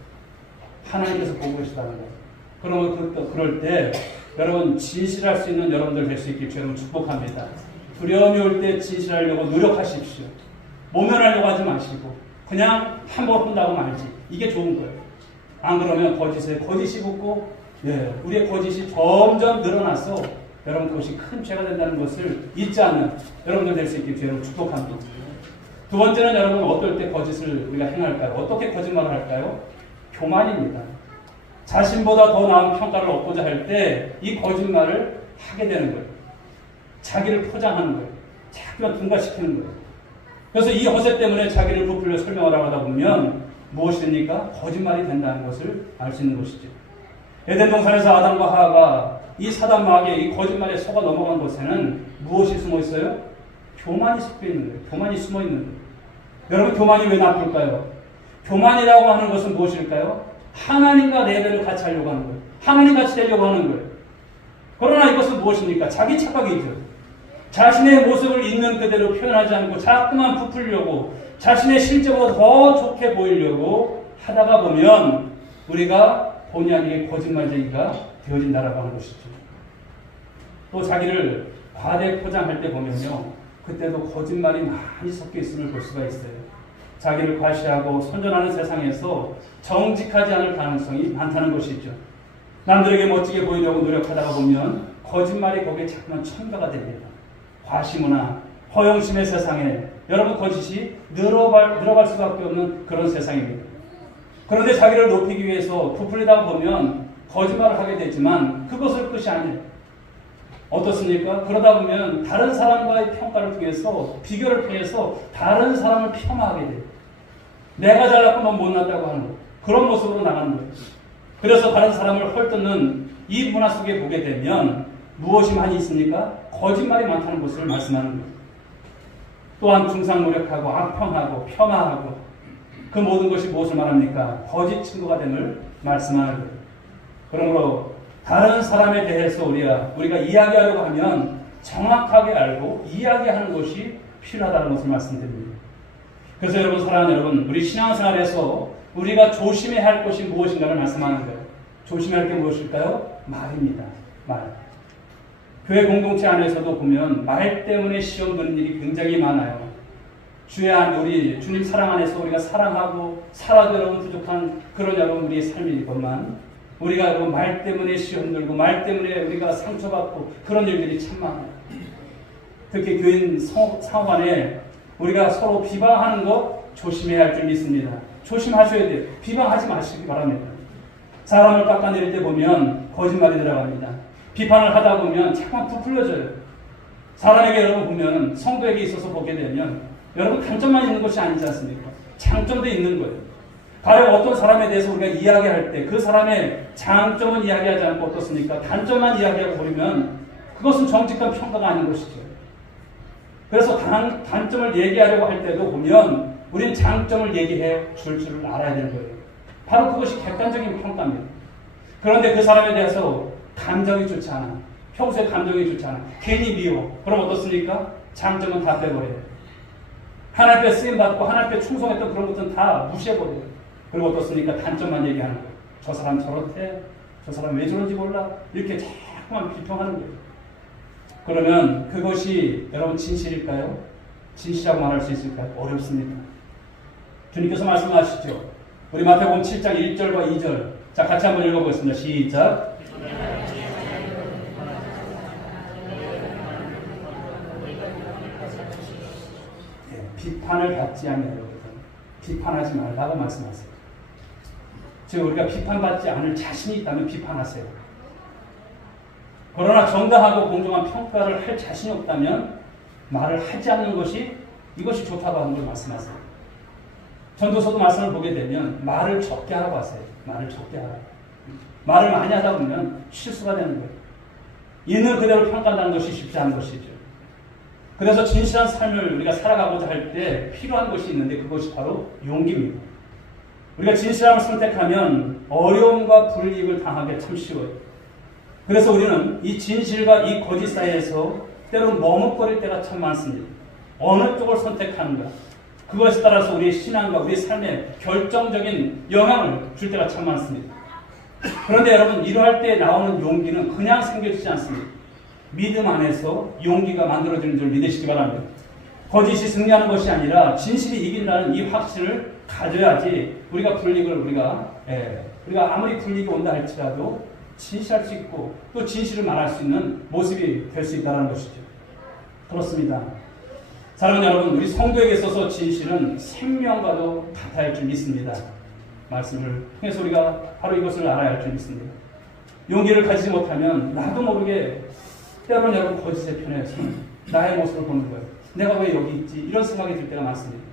하나님께서 보고 계시다는 거예요. 그러면 그럴 때 여러분 진실할 수 있는 여러분들 될 수 있길 여러분 축복합니다. 두려움이 올 때 진실하려고 노력하십시오. 모면하려고 하지 마시고 그냥 한 번 혼나고 말지. 이게 좋은 거예요. 안 그러면 거짓에 거짓이 붙고 우리의 거짓이 점점 늘어나서 여러분 그것이 큰 죄가 된다는 것을 잊지 않는 여러분들 될 수 있길 여러분 축복합니다. 두 번째는 여러분 어떨 때 거짓을 우리가 행할까요? 어떻게 거짓말을 할까요? 교만입니다. 자신보다 더 나은 평가를 얻고자 할 때 이 거짓말을 하게 되는 거예요. 자기를 포장하는 거예요. 자꾸만 둔갑시키는 거예요. 그래서 이 허세 때문에 자기를 부풀려 설명하라고 하다 보면 무엇이 됩니까? 거짓말이 된다는 것을 알 수 있는 것이죠. 에덴 동산에서 아담과 하와가 이 사단 마귀의 이 거짓말에 속아 넘어간 곳에는 무엇이 숨어 있어요? 교만이 섞여 있는 거예요. 교만이 숨어 있는 거예요. 여러분 교만이 왜 나쁠까요? 교만이라고 하는 것은 무엇일까요? 하나님과 레벨을 같이 하려고 하는 거예요. 하나님 같이 되려고 하는 거예요. 그러나 이것은 무엇입니까? 자기 착각이죠. 자신의 모습을 있는 그대로 표현하지 않고 자꾸만 부풀려고 자신의 실제보다 더 좋게 보이려고 하다가 보면 우리가 본의 아니게 거짓말쟁이가 되어진다라고 하는 것이죠. 또 자기를 과대 포장할 때 보면요. 그때도 거짓말이 많이 섞여 있음을 볼 수가 있어요. 자기를 과시하고 선전하는 세상에서 정직하지 않을 가능성이 많다는 것이죠. 남들에게 멋지게 보이려고 노력하다가 보면 거짓말이 거기에 자꾸만 첨가가 됩니다. 과시문화, 허영심의 세상에 여러분 거짓이 늘어갈 수밖에 없는 그런 세상입니다. 그런데 자기를 높이기 위해서 부풀리다 보면 거짓말을 하게 되지만 그것을 끝이 아니에요. 어떻습니까? 그러다 보면 다른 사람과의 평가를 통해서 비교를 통해서 다른 사람을 폄하하게 돼요. 내가 잘났고 넌 못났다고 하는 거. 그런 모습으로 나가는 거예요. 그래서 다른 사람을 헐뜯는 이 문화 속에 보게 되면 무엇이 많이 있습니까? 거짓말이 많다는 것을 말씀하는 거예요. 또한 중상모략하고 악평하고 폄하하고 그 모든 것이 무엇을 말합니까? 거짓 친구가 됨을 말씀하는 거예요. 그러므로 다른 사람에 대해서 우리가 이야기하려고 하면 정확하게 알고 이야기하는 것이 필요하다는 것을 말씀드립니다. 그래서 여러분 사랑하는 여러분 우리 신앙생활에서 우리가 조심해야 할 것이 무엇인가를 말씀하는 거예요. 조심해야 할 게 무엇일까요? 말입니다. 말. 교회 공동체 안에서도 보면 말 때문에 시험 드는 일이 굉장히 많아요. 우리 주님 사랑 안에서 우리가 사랑하고 살아도 여러분 부족한 그런 여러분 우리의 삶이건만 우리가 여러분 말 때문에 시험 들고 말 때문에 우리가 상처받고 그런 일들이 참 많아요. 특히 교인 상호 간에 우리가 서로 비방하는 것 조심해야 할 줄 믿습니다. 조심하셔야 돼요. 비방하지 마시기 바랍니다. 사람을 깎아내릴 때 보면 거짓말이 들어갑니다. 비판을 하다 보면 자꾸만 부풀려져요. 사람에게 여러분 보면 성도에게 있어서 보게 되면 여러분 단점만 있는 것이 아니지 않습니까? 장점도 있는 거예요. 과연 어떤 사람에 대해서 우리가 이야기할 때 그 사람의 장점은 이야기하지 않고 어떻습니까? 단점만 이야기하고 버리면 그것은 정직한 평가가 아닌 것이죠. 그래서 단점을 얘기하려고 할 때도 보면 우리는 장점을 얘기해 줄 알아야 되는 거예요. 바로 그것이 객관적인 평가입니다. 그런데 그 사람에 대해서 감정이 좋지 않아. 평소에 감정이 좋지 않아. 괜히 미워. 그럼 어떻습니까? 장점은 다 빼버려요. 하나님 앞에 쓰임받고 하나님 앞에 충성했던 그런 것들은 다 무시해버려요. 그리고 어떻습니까? 단점만 얘기하는 거예요. 저 사람 저렇대. 저 사람 왜 저런지 몰라. 이렇게 자꾸만 비평하는 거예요. 그러면 그것이 여러분 진실일까요? 진실이라고 말할 수 있을까요? 어렵습니다. 주님께서 말씀하시죠. 우리 마태복음 7장 1절과 2절. 자, 같이 한번 읽어보겠습니다. 시작. 비판을 받지 않으려고 비판하지 말라고 말씀하세요. 즉 우리가 비판받지 않을 자신이 있다면 비판하세요. 그러나 정당하고 공정한 평가를 할 자신이 없다면 말을 하지 않는 것이 이것이 좋다고 하는 걸 말씀하세요. 전도서도 말씀을 보게 되면 말을 적게 하라고 하세요. 말을 적게 하라고. 말을 많이 하다 보면 실수가 되는 거예요. 있는 그대로 평가한다는 것이 쉽지 않은 것이죠. 그래서 진실한 삶을 우리가 살아가고자 할 때 필요한 것이 있는데 그것이 바로 용기입니다. 우리가 진실함을 선택하면 어려움과 불이익을 당하기 참 쉬워요. 그래서 우리는 이 진실과 이 거짓 사이에서 때로는 머뭇거릴 때가 참 많습니다. 어느 쪽을 선택하는가? 그것에 따라서 우리의 신앙과 우리의 삶에 결정적인 영향을 줄 때가 참 많습니다. 그런데 여러분, 이러할 때 나오는 용기는 그냥 생겨지지 않습니다. 믿음 안에서 용기가 만들어지는 줄 믿으시기 바랍니다. 거짓이 승리하는 것이 아니라 진실이 이긴다는 이 확신을 가져야지 우리가 불이익을 우리가 아무리 불이익이 온다 할지라도 진실할 수 있고 또 진실을 말할 수 있는 모습이 될 수 있다는 것이죠. 그렇습니다. 사랑하는 여러분, 우리 성도에게 있어서 진실은 생명과도 같아 할 줄 믿습니다. 말씀을 통해서 우리가 바로 이것을 알아야 할 줄 믿습니다. 용기를 가지지 못하면 나도 모르게 때로는 여러분 거짓의 편에 서는 나의 모습을 보는 거예요. 내가 왜 여기 있지? 이런 생각이 들 때가 많습니다.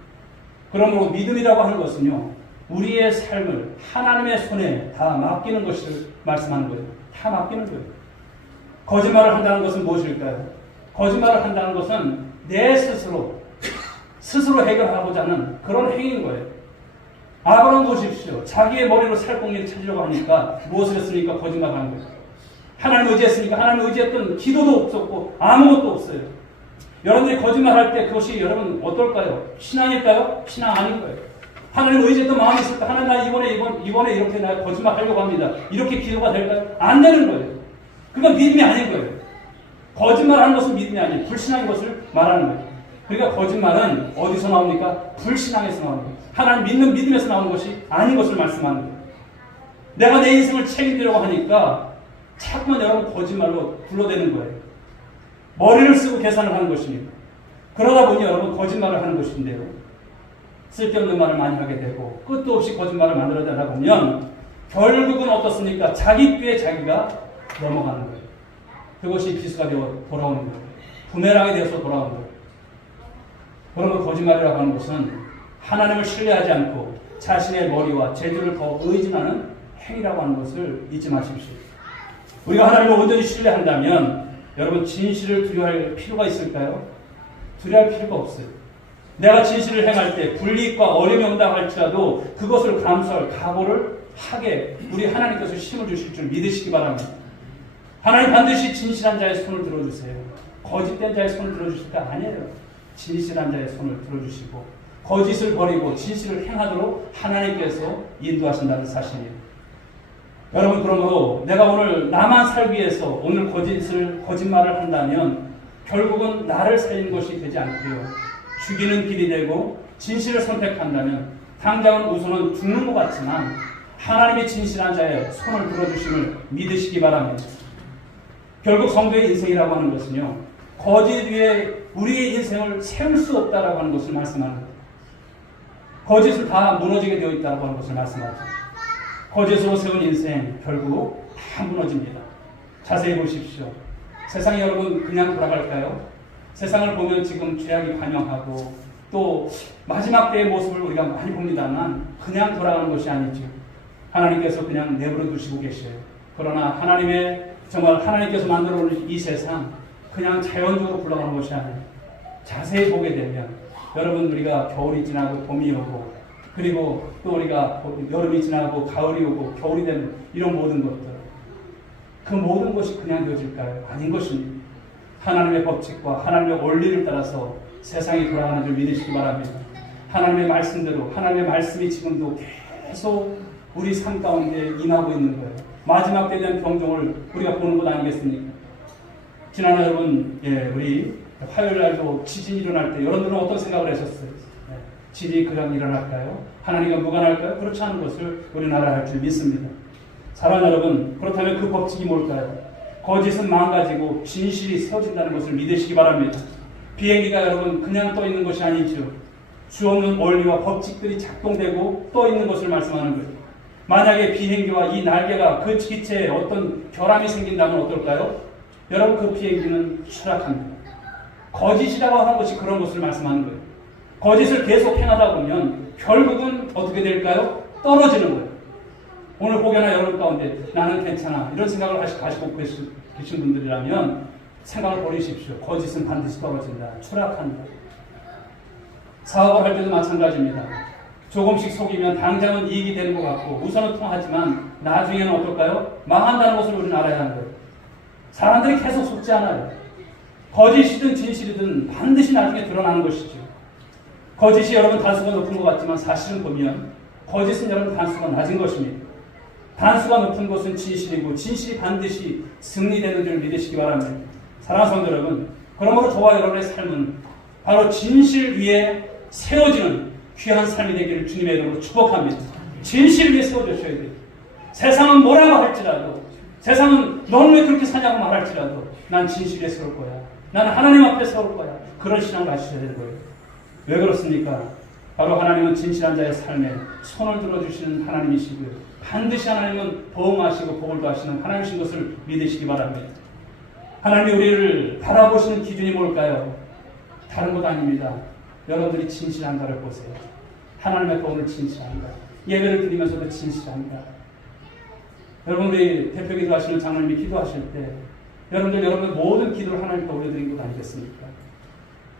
그러므로 믿음이라고 하는 것은요, 우리의 삶을 하나님의 손에 다 맡기는 것을 말씀하는 거예요. 다 맡기는 거예요. 거짓말을 한다는 것은 무엇일까요? 거짓말을 한다는 것은 내 스스로 해결하고자 하는 그런 행위인 거예요. 아브라함 보십시오. 자기의 머리로 살공리를 찾으려고 하니까 무엇을 했습니까? 거짓말을 한 거예요. 하나님 의지했으니까 하나님 의지했던 기도도 없었고 아무것도 없어요. 여러분들이 거짓말할 때 그것이 여러분 어떨까요? 신앙일까요? 신앙 아닌 거예요. 하나님 의지했던 마음이 있을까? 하나님 나 이번에 이렇게 나 거짓말하려고 합니다. 이렇게 기도가 될까요? 안 되는 거예요. 그건 믿음이 아닌 거예요. 거짓말하는 것은 믿음이 아니에요. 불신앙인 것을 말하는 거예요. 그러니까 거짓말은 어디서 나옵니까? 불신앙에서 나오는 거예요. 하나님 믿는 믿음에서 나오는 것이 아닌 것을 말씀하는 거예요. 내가 내 인생을 책임지려고 하니까 자꾸만 여러분 거짓말로 불러대는 거예요. 머리를 쓰고 계산을 하는 것입니다. 그러다 보니 여러분 거짓말을 하는 것인데요. 쓸데없는 말을 많이 하게 되고 끝도 없이 거짓말을 만들어내다 보면 결국은 어떻습니까? 자기 꾀에 자기가 넘어가는 거예요. 그것이 비수가 되어 돌아오는 거예요. 부메랑이 되어서 돌아오는 거예요. 그러면 거짓말이라고 하는 것은 하나님을 신뢰하지 않고 자신의 머리와 재주를 더 의존하는 행위라고 하는 것을 잊지 마십시오. 우리가 하나님을 온전히 신뢰한다면 여러분 진실을 두려워할 필요가 있을까요? 두려워할 필요가 없어요. 내가 진실을 행할 때 불이익과 어려움이 온다고 할지라도 그것을 감수할 각오를 하게 우리 하나님께서 힘을 주실 줄 믿으시기 바랍니다. 하나님 반드시 진실한 자의 손을 들어주세요. 거짓된 자의 손을 들어주실 때 아니에요. 진실한 자의 손을 들어주시고 거짓을 버리고 진실을 행하도록 하나님께서 인도하신다는 사실이에요. 여러분, 그러므로 내가 오늘 나만 살기 위해서 오늘 거짓말을 한다면 결국은 나를 살리는 것이 되지 않고요. 죽이는 길이 되고 진실을 선택한다면 당장은 우선은 죽는 것 같지만 하나님의 진실한 자의 손을 들어주심을 믿으시기 바랍니다. 결국 성도의 인생이라고 하는 것은요, 거짓 위에 우리의 인생을 세울 수 없다라고 하는 것을 말씀하는 거예요. 거짓은 다 무너지게 되어 있다고 하는 것을 말씀하죠. 거짓으로 세운 인생 결국 다 무너집니다. 자세히 보십시오. 세상이 여러분 그냥 돌아갈까요? 세상을 보면 지금 죄악이 관영하고 또 마지막 때의 모습을 우리가 많이 봅니다만 그냥 돌아가는 것이 아니죠. 하나님께서 그냥 내버려 두시고 계셔요. 그러나 정말 하나님께서 만들어 놓은 이 세상 그냥 자연적으로 굴러가는 것이 아니에요. 자세히 보게 되면 여러분 우리가 겨울이 지나고 봄이 오고 그리고 또 우리가 여름이 지나고 가을이 오고 겨울이 되는 이런 모든 것들, 그 모든 것이 그냥 되어질까요? 아닌 것입니다. 하나님의 법칙과 하나님의 원리를 따라서 세상이 돌아가는 줄 믿으시기 바랍니다. 하나님의 말씀대로 하나님의 말씀이 지금도 계속 우리 삶 가운데 임하고 있는 거예요. 마지막 때에 대한 경종을 우리가 보는 것 아니겠습니까? 지난해 여러분, 우리 화요일 날도 지진이 일어날 때 여러분들은 어떤 생각을 하셨어요? 지진이 그냥 일어날까요? 하나님과 무관할까요? 그렇지 않은 것을 우리는 알아야 할 줄 믿습니다. 사랑하는 여러분, 그렇다면 그 법칙이 뭘까요? 거짓은 망가지고 진실이 세워진다는 것을 믿으시기 바랍니다. 비행기가 여러분 그냥 떠 있는 것이 아니죠. 수 없는 원리와 법칙들이 작동되고 떠 있는 것을 말씀하는 거예요. 만약에 비행기와 이 날개가 그 기체에 어떤 결함이 생긴다면 어떨까요? 여러분 그 비행기는 추락합니다. 거짓이라고 하는 것이 그런 것을 말씀하는 거예요. 거짓을 계속 행하다 보면 결국은 어떻게 될까요? 떨어지는 거예요. 오늘 혹여나 여러분 가운데 나는 괜찮아 이런 생각을 가지고 계신 분들이라면 생각을 버리십시오. 거짓은 반드시 떨어진다. 추락한다. 사업을 할 때도 마찬가지입니다. 조금씩 속이면 당장은 이익이 되는 것 같고 우선은 통하지만 나중에는 어떨까요? 망한다는 것을 우리는 알아야 하는 거예요. 사람들이 계속 속지 않아요. 거짓이든 진실이든 반드시 나중에 드러나는 것이죠. 거짓이 여러분 단수가 높은 것 같지만 사실은 보면 거짓은 여러분 단수가 낮은 것입니다. 단수가 높은 것은 진실이고 진실이 반드시 승리되는 줄 믿으시기 바랍니다. 사랑하는 성도 여러분, 그러므로 저와 여러분의 삶은 바로 진실 위에 세워지는 귀한 삶이 되기를 주님의 이름으로 축복합니다. 진실 위에 세워주셔야 돼요. 세상은 뭐라고 할지라도, 세상은 너는 왜 그렇게 사냐고 말할지라도 난 진실 위에 세울 거야. 나는 하나님 앞에 세울 거야. 그런 신앙을 가지셔야 되는 거예요. 왜 그렇습니까? 바로 하나님은 진실한 자의 삶에 손을 들어주시는 하나님이시고요. 반드시 하나님은 보응하시고 복을 더하시는 하나님이신 것을 믿으시기 바랍니다. 하나님이 우리를 바라보시는 기준이 뭘까요? 다른 것 아닙니다. 여러분들이 진실한가를 보세요. 하나님 앞에 오늘 진실한가? 예배를 드리면서도 진실한가? 여러분들이 대표 기도하시는 장로님이 기도하실 때 여러분의 모든 기도를 하나님께 올려드린 것 아니겠습니까?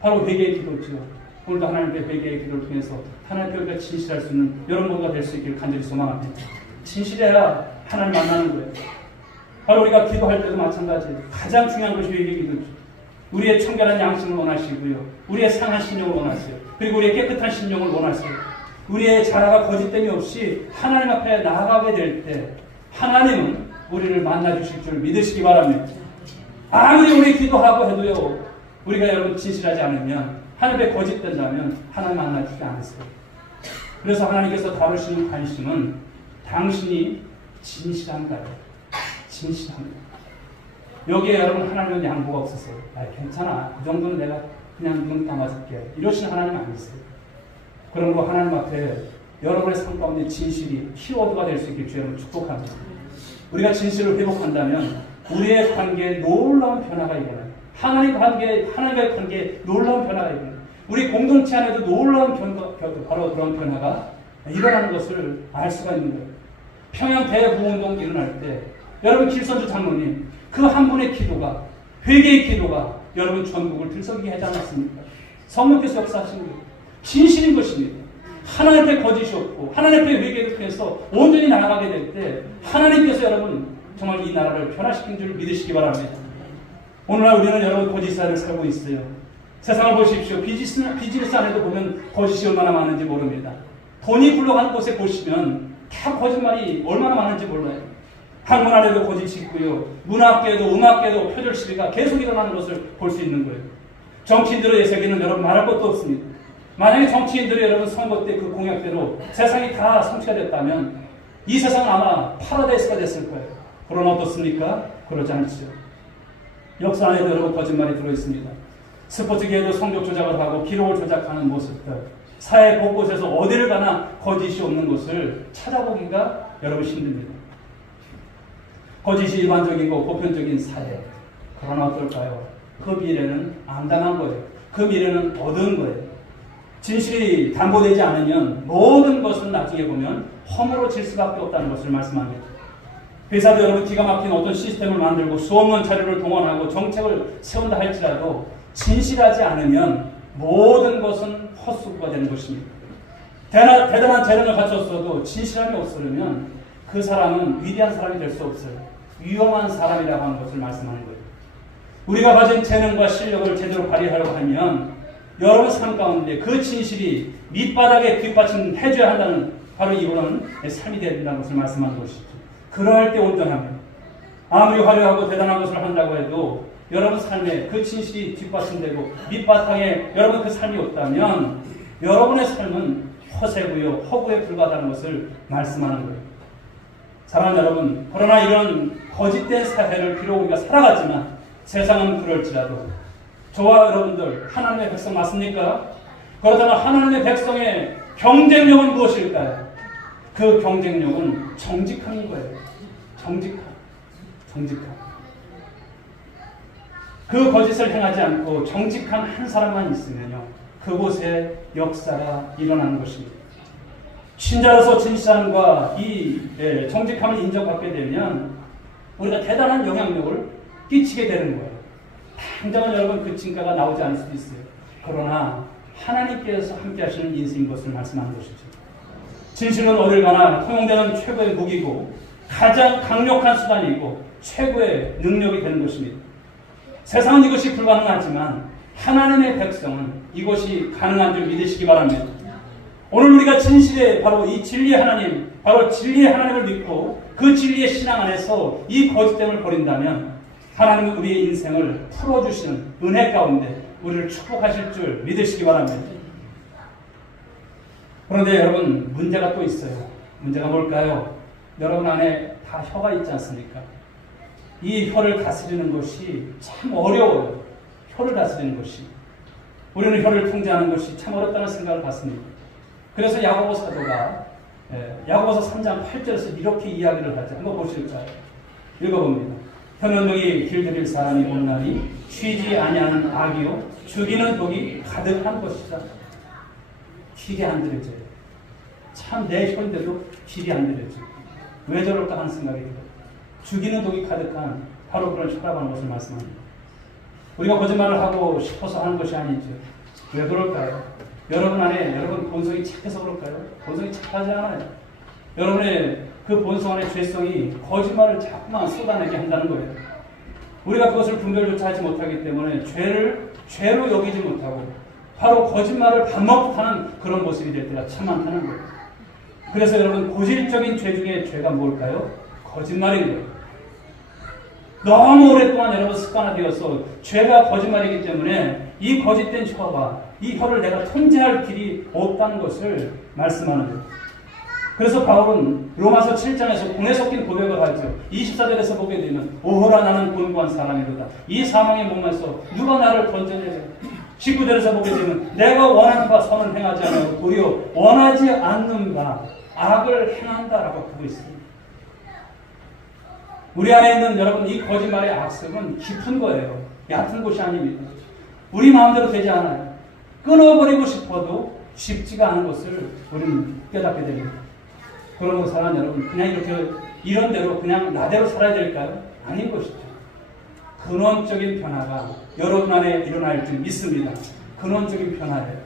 바로 회개의 기도죠. 오늘도 하나님께 회개의 기도를 통해서 하나님께 우리가 진실할 수 있는 여러분 모두가 될 수 있기를 간절히 소망합니다. 진실해야 하나님 만나는 거예요. 바로 우리가 기도할 때도 마찬가지예요. 가장 중요한 것이 회개 기도죠. 우리의 청결한 양심을 원하시고요. 우리의 상한 신령을 원하세요. 그리고 우리의 깨끗한 신령을 원하세요. 우리의 자아가 거짓됨이 없이 하나님 앞에 나아가게 될 때 하나님은 우리를 만나주실 줄 믿으시기 바랍니다. 아무리 우리 기도하고 해도요. 우리가 여러분 진실하지 않으면 하나님의 거짓된다면 하나님 만나주지 않으세요. 그래서 하나님께서 다루시는 관심은 당신이 진실한가요? 진실합니다. 여기에 여러분 하나님은 양보가 없으세요. 괜찮아. 그 정도는 내가 그냥 눈 감아줄게. 이러시는 하나님 아니세요. 그러므로 하나님 앞에 여러분의 삶 가운데 진실이 키워드가 될 수 있길 주 여러분 축복합니다. 우리가 진실을 회복한다면 우리의 관계에 놀라운 변화가 일어나요. 하나님과의 관계에 놀라운 변화가 일어나요. 우리 공동체 안에도 놀라운 바로 그런 변화가 일어나는 것을 알 수가 있는 거예요. 평양 대부운동 일어날 때 여러분 길선주 장로님 그 한 분의 기도가 회개의 기도가 여러분 전국을 들썩이게 하지 않았습니까? 성령께서 역사하신 거예요. 진실인 것입니다. 하나님 앞에 거짓이 없고 하나님 앞에 회개를 통해서 온전히 나아가게 될 때 하나님께서 여러분 정말 이 나라를 변화시킨 줄 믿으시기 바랍니다. 오늘날 우리는 여러분 거짓 사회를 살고 있어요. 세상을 보십시오. 비즈니스 안에도 보면 거짓이 얼마나 많은지 모릅니다. 돈이 굴러가는 곳에 보시면 다 거짓말이 얼마나 많은지 몰라요. 학문 안에도 거짓이 있고요. 문학계도 음악계도 표절 시비가 계속 일어나는 것을 볼 수 있는 거예요. 정치인들의 세계는 여러분 말할 것도 없습니다. 만약에 정치인들이 여러분 선거 때 그 공약대로 세상이 다 성취가 됐다면 이 세상은 아마 파라다이스가 됐을 거예요. 그러나 어떻습니까? 그러지 않죠. 역사 안에도 여러분 거짓말이 들어있습니다. 스포츠계에도 성적 조작을 하고 기록을 조작하는 모습들, 사회 곳곳에서 어디를 가나 거짓이 없는 것을 찾아보기가 여러분 힘듭니다. 거짓이 일반적이고 보편적인 사회. 그러나 어떨까요? 그 미래는 암담한 거예요. 그 미래는 어두운 거예요. 진실이 담보되지 않으면 모든 것은 나중에 보면 허물어질 수밖에 없다는 것을 말씀합니다. 회사도 여러분 기가 막힌 어떤 시스템을 만들고 수없는 자료를 동원하고 정책을 세운다 할지라도 진실하지 않으면 모든 것은 헛수고가 되는 것입니다. 대단한 재능을 갖췄어도 진실함이 없으면 그 사람은 위대한 사람이 될 수 없어요. 위험한 사람이라고 하는 것을 말씀하는 거예요. 우리가 가진 재능과 실력을 제대로 발휘하려고 하면 여러분 삶 가운데 그 진실이 밑바닥에 뒷받침해줘야 한다는 바로 이런 삶이 되야 된다는 것을 말씀하는 것이죠. 그러할 때 온전하면 아무리 화려하고 대단한 것을 한다고 해도 여러분 삶에 그 진실이 뒷받침되고 밑바탕에 여러분 그 삶이 없다면 여러분의 삶은 허세고요, 허구에 불과하다는 것을 말씀하는 거예요. 사랑하는 여러분, 그러나 이런 거짓된 사회를 비록 우리가 살아가지만 세상은 그럴지라도 저와 여러분들 하나님의 백성 맞습니까? 그렇다면 하나님의 백성의 경쟁력은 무엇일까요? 그 경쟁력은 정직함인 거예요. 정직함. 그 거짓을 행하지 않고 정직한 한 사람만 있으면요, 그곳에 역사가 일어나는 것입니다. 신자로서 진실함과 이 정직함을 인정받게 되면 우리가 대단한 영향력을 끼치게 되는 거예요. 당장은 여러분 그 진가가 나오지 않을 수도 있어요. 그러나 하나님께서 함께 하시는 인생인 것을 말씀하는 것이죠. 진실은 어딜 가나 통용되는 최고의 무기고 가장 강력한 수단이고 최고의 능력이 되는 것입니다. 세상은 이것이 불가능하지만 하나님의 백성은 이것이 가능한 줄 믿으시기 바랍니다. 오늘 우리가 진실의 바로 이 진리의 하나님, 바로 진리의 하나님을 믿고 그 진리의 신앙 안에서 이 거짓됨을 버린다면 하나님은 우리의 인생을 풀어주시는 은혜 가운데 우리를 축복하실 줄 믿으시기 바랍니다. 그런데 여러분 문제가 또 있어요. 문제가 뭘까요? 여러분 안에 다 혀가 있지 않습니까? 이 혀를 다스리는 것이 참 어려워요. 혀를 다스리는 것이. 우리는 혀를 통제하는 것이 참 어렵다는 생각을 받습니다. 그래서 야고보 사도가 야고보서 3장 8절에서 이렇게 이야기를 하죠. 한번 보실까요? 읽어봅니다. 혀는 능히 길들일 사람이 못나니 쉬지 아니하는 악이요 죽이는 독이 가득한 것이다. 길이 안 들여져요. 참 내 혀인데도 길이 안 들여져요. 왜 저럴까 하는 생각이 들어요. 죽이는 독이 가득한 바로 그런 혀라고 것을 말씀합니다. 우리가 거짓말을 하고 싶어서 하는 것이 아니죠. 왜 그럴까요? 여러분 안에 여러분 본성이 착해서 그럴까요? 본성이 착하지 않아요. 여러분의 그 본성 안의 죄성이 거짓말을 자꾸만 쏟아내게 한다는 거예요. 우리가 그것을 분별조차 하지 못하기 때문에 죄를 죄로 여기지 못하고 바로 거짓말을 밥 먹듯 하는 그런 모습이 될 때가 참 많다는 거예요. 그래서 여러분 고질적인 죄 중에 죄가 뭘까요? 거짓말인 거예요. 너무 오랫동안 여러분 습관화되어서 죄가 거짓말이기 때문에 이 거짓된 혀가 이 혀를 내가 통제할 길이 없다는 것을 말씀하는 거예요. 그래서 바울은 로마서 7장에서 공에 섞인 고백을 하죠. 24절에서 보게 되면 오호라 나는 곤고한 사람이로다. 이 사망의 몸에서 누가 나를 건져내자. 19절에서 보게 되면 내가 원하는 바 선을 행하지 않고 도리어 원하지 않는 바 악을 행한다라고 하고 있습니다. 우리 안에 있는 여러분 이 거짓말의 악습은 깊은 거예요. 얕은 곳이 아닙니다. 우리 마음대로 되지 않아요. 끊어버리고 싶어도 쉽지가 않은 것을 우리는 깨닫게 됩니다. 그러고 사는 여러분 그냥 이렇게 이런 대로 그냥 나대로 살아야 될까요? 아닌 것이죠. 근원적인 변화가 여러분 안에 일어날 줄 믿습니다. 근원적인 변화예요.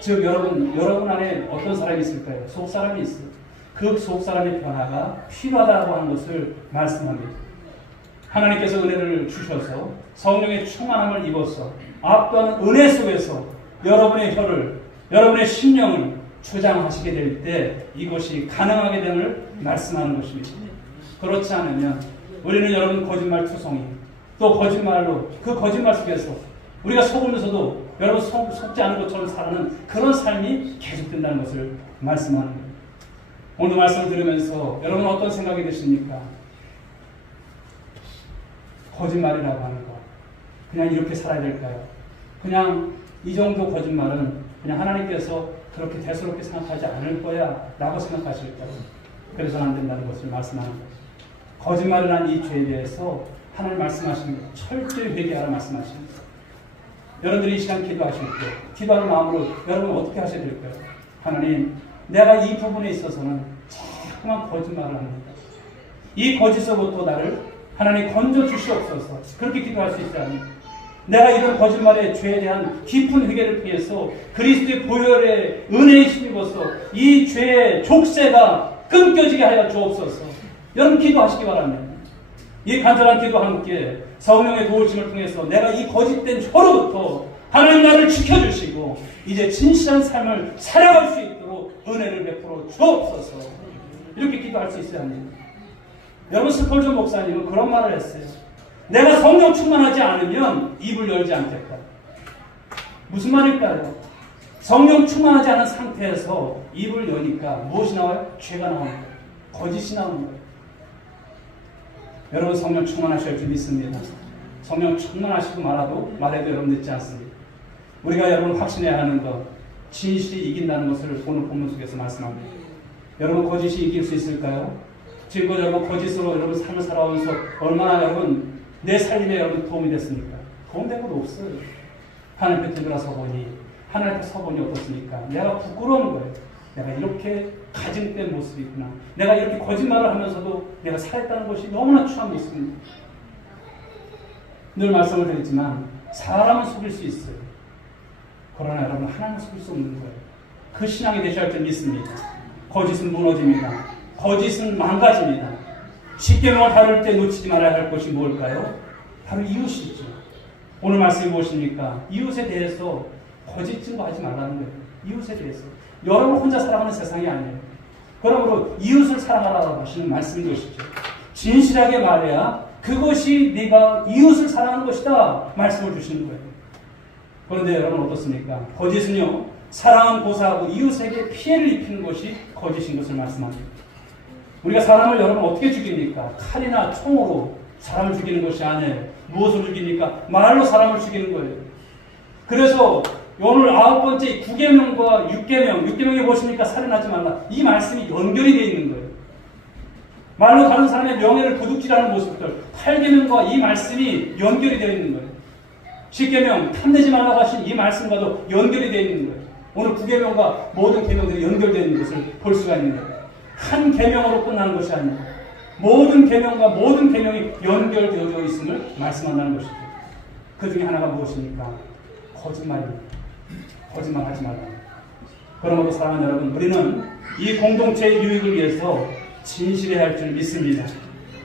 즉 여러분 안에 어떤 사람이 있을까요? 속사람이 있어요. 그 속사람의 변화가 필요하다고 하는 것을 말씀합니다. 하나님께서 은혜를 주셔서 성령의 충만함을 입어서 압도하는 은혜 속에서 여러분의 혀를 여러분의 심령을 주장하시게 될 때 이것이 가능하게 됨을 말씀하는 것입니다. 그렇지 않으면 우리는 여러분 거짓말 투성이 또 거짓말로 그 거짓말 속에서 우리가 속으면서도 여러분 속지 않은 것처럼 살아가는 그런 삶이 계속된다는 것을 말씀하는 거예요. 오늘 말씀을 들으면서 여러분 어떤 생각이 드십니까? 거짓말이라고 하는 거 그냥 이렇게 살아야 될까요? 그냥 이 정도 거짓말은 그냥 하나님께서 그렇게 대수롭게 생각하지 않을 거야 라고 생각하실까요? 그래서는 안 된다는 것을 말씀하는 거예요. 거짓말이라는 이 죄에 대해서 하나님 말씀하시는 거예요. 철저히 회개하라 말씀하십니다. 여러분들이 이 시간 기도하실 때 기도하는 마음으로 여러분 어떻게 하셔야 될까요? 하나님 내가 이 부분에 있어서는 자꾸만 거짓말을 합니다. 이 거짓서부터 나를 하나님 건져 주시옵소서. 그렇게 기도할 수 있어야 합니다. 내가 이런 거짓말의 죄에 대한 깊은 회개를 통해서 그리스도의 보혈의 은혜에 힘입어서 이 죄의 족쇄가 끊겨지게 하여 주옵소서. 여러분 기도하시기 바랍니다. 이 간절한 기도와 함께 성령의 도우심을 통해서 내가 이 거짓된 혀로부터 하나님 나를 지켜주시고 이제 진실한 삶을 살아갈 수 있도록 은혜를 베풀어 주옵소서. 이렇게 기도할 수 있어야 합니다. 여러분 스펄전 목사님은 그런 말을 했어요. 내가 성령 충만하지 않으면 입을 열지 않겠다. 무슨 말일까요? 성령 충만하지 않은 상태에서 입을 여니까 무엇이 나와요? 죄가 나오는 거예요. 거짓이 나오는 거예요. 여러분 성령 충만하실 줄 믿습니다. 성령 충만하시고 말해도 여러분 늦지 않습니다. 우리가 여러분 확신해야 하는 것, 진실이 이긴다는 것을 오늘 본문 속에서 말씀합니다. 여러분 거짓이 이길 수 있을까요? 지금껏 여러분 거짓으로 여러분 삶을 살아오면서 얼마나 여러분 내 삶에 여러분 도움이 됐습니까? 도움된 것도 없어요. 하나님 앞에 들어서 보니 하나님 앞에 서보니 어떻습니까? 내가 부끄러운 거예요. 내가 이렇게 가증된 모습이 있구나. 내가 이렇게 거짓말을 하면서도 내가 살았다는 것이 너무나 추한 모습입니다. 늘 말씀을 드리지만 사람은 속일 수 있어요. 그러나 여러분 하나님은 속일 수 없는 거예요. 그 신앙이 되셔야 할 줄 믿습니다. 거짓은 무너집니다. 거짓은 망가집니다. 십계명을 다룰 때 놓치지 말아야 할 것이 뭘까요? 바로 이웃이죠. 오늘 말씀이 무엇입니까? 이웃에 대해서 거짓 증거하지 말라는 거예요. 이웃에 대해서. 여러분 혼자 살아가는 세상이 아니에요. 그러므로 이웃을 사랑하라고 하시는 말씀인 것이죠. 진실하게 말해야 그것이 네가 이웃을 사랑하는 것이다 말씀을 주시는 거예요. 그런데 여러분 어떻습니까? 거짓은요, 사랑은 고사하고 이웃에게 피해를 입히는 것이 거짓인 것을 말씀합니다. 우리가 사람을 여러분 어떻게 죽입니까? 칼이나 총으로 사람을 죽이는 것이 아니에요. 무엇으로 죽입니까? 말로 사람을 죽이는 거예요. 그래서 오늘 9번째 9계명과 6계명이 무엇입니까? 살인하지 말라. 이 말씀이 연결이 되어 있는 거예요. 말로 다른 사람의 명예를 도둑질하는 모습들, 8계명과 이 말씀이 연결이 되어 있는 거예요. 10계명, 탐내지 말라고 하신 이 말씀과도 연결이 되어 있는 거예요. 오늘 9계명과 모든 계명들이 연결되어 있는 것을 볼 수가 있는 거예요. 한 계명으로 끝나는 것이 아니고 모든 계명과 모든 계명이 연결되어 있음을 말씀한다는 것이죠. 그 중에 하나가 무엇입니까? 거짓말입니다. 거짓말하지 말라. 그러므로 사랑하는 여러분, 우리는 이 공동체의 유익을 위해서 진실해야 할 줄 믿습니다.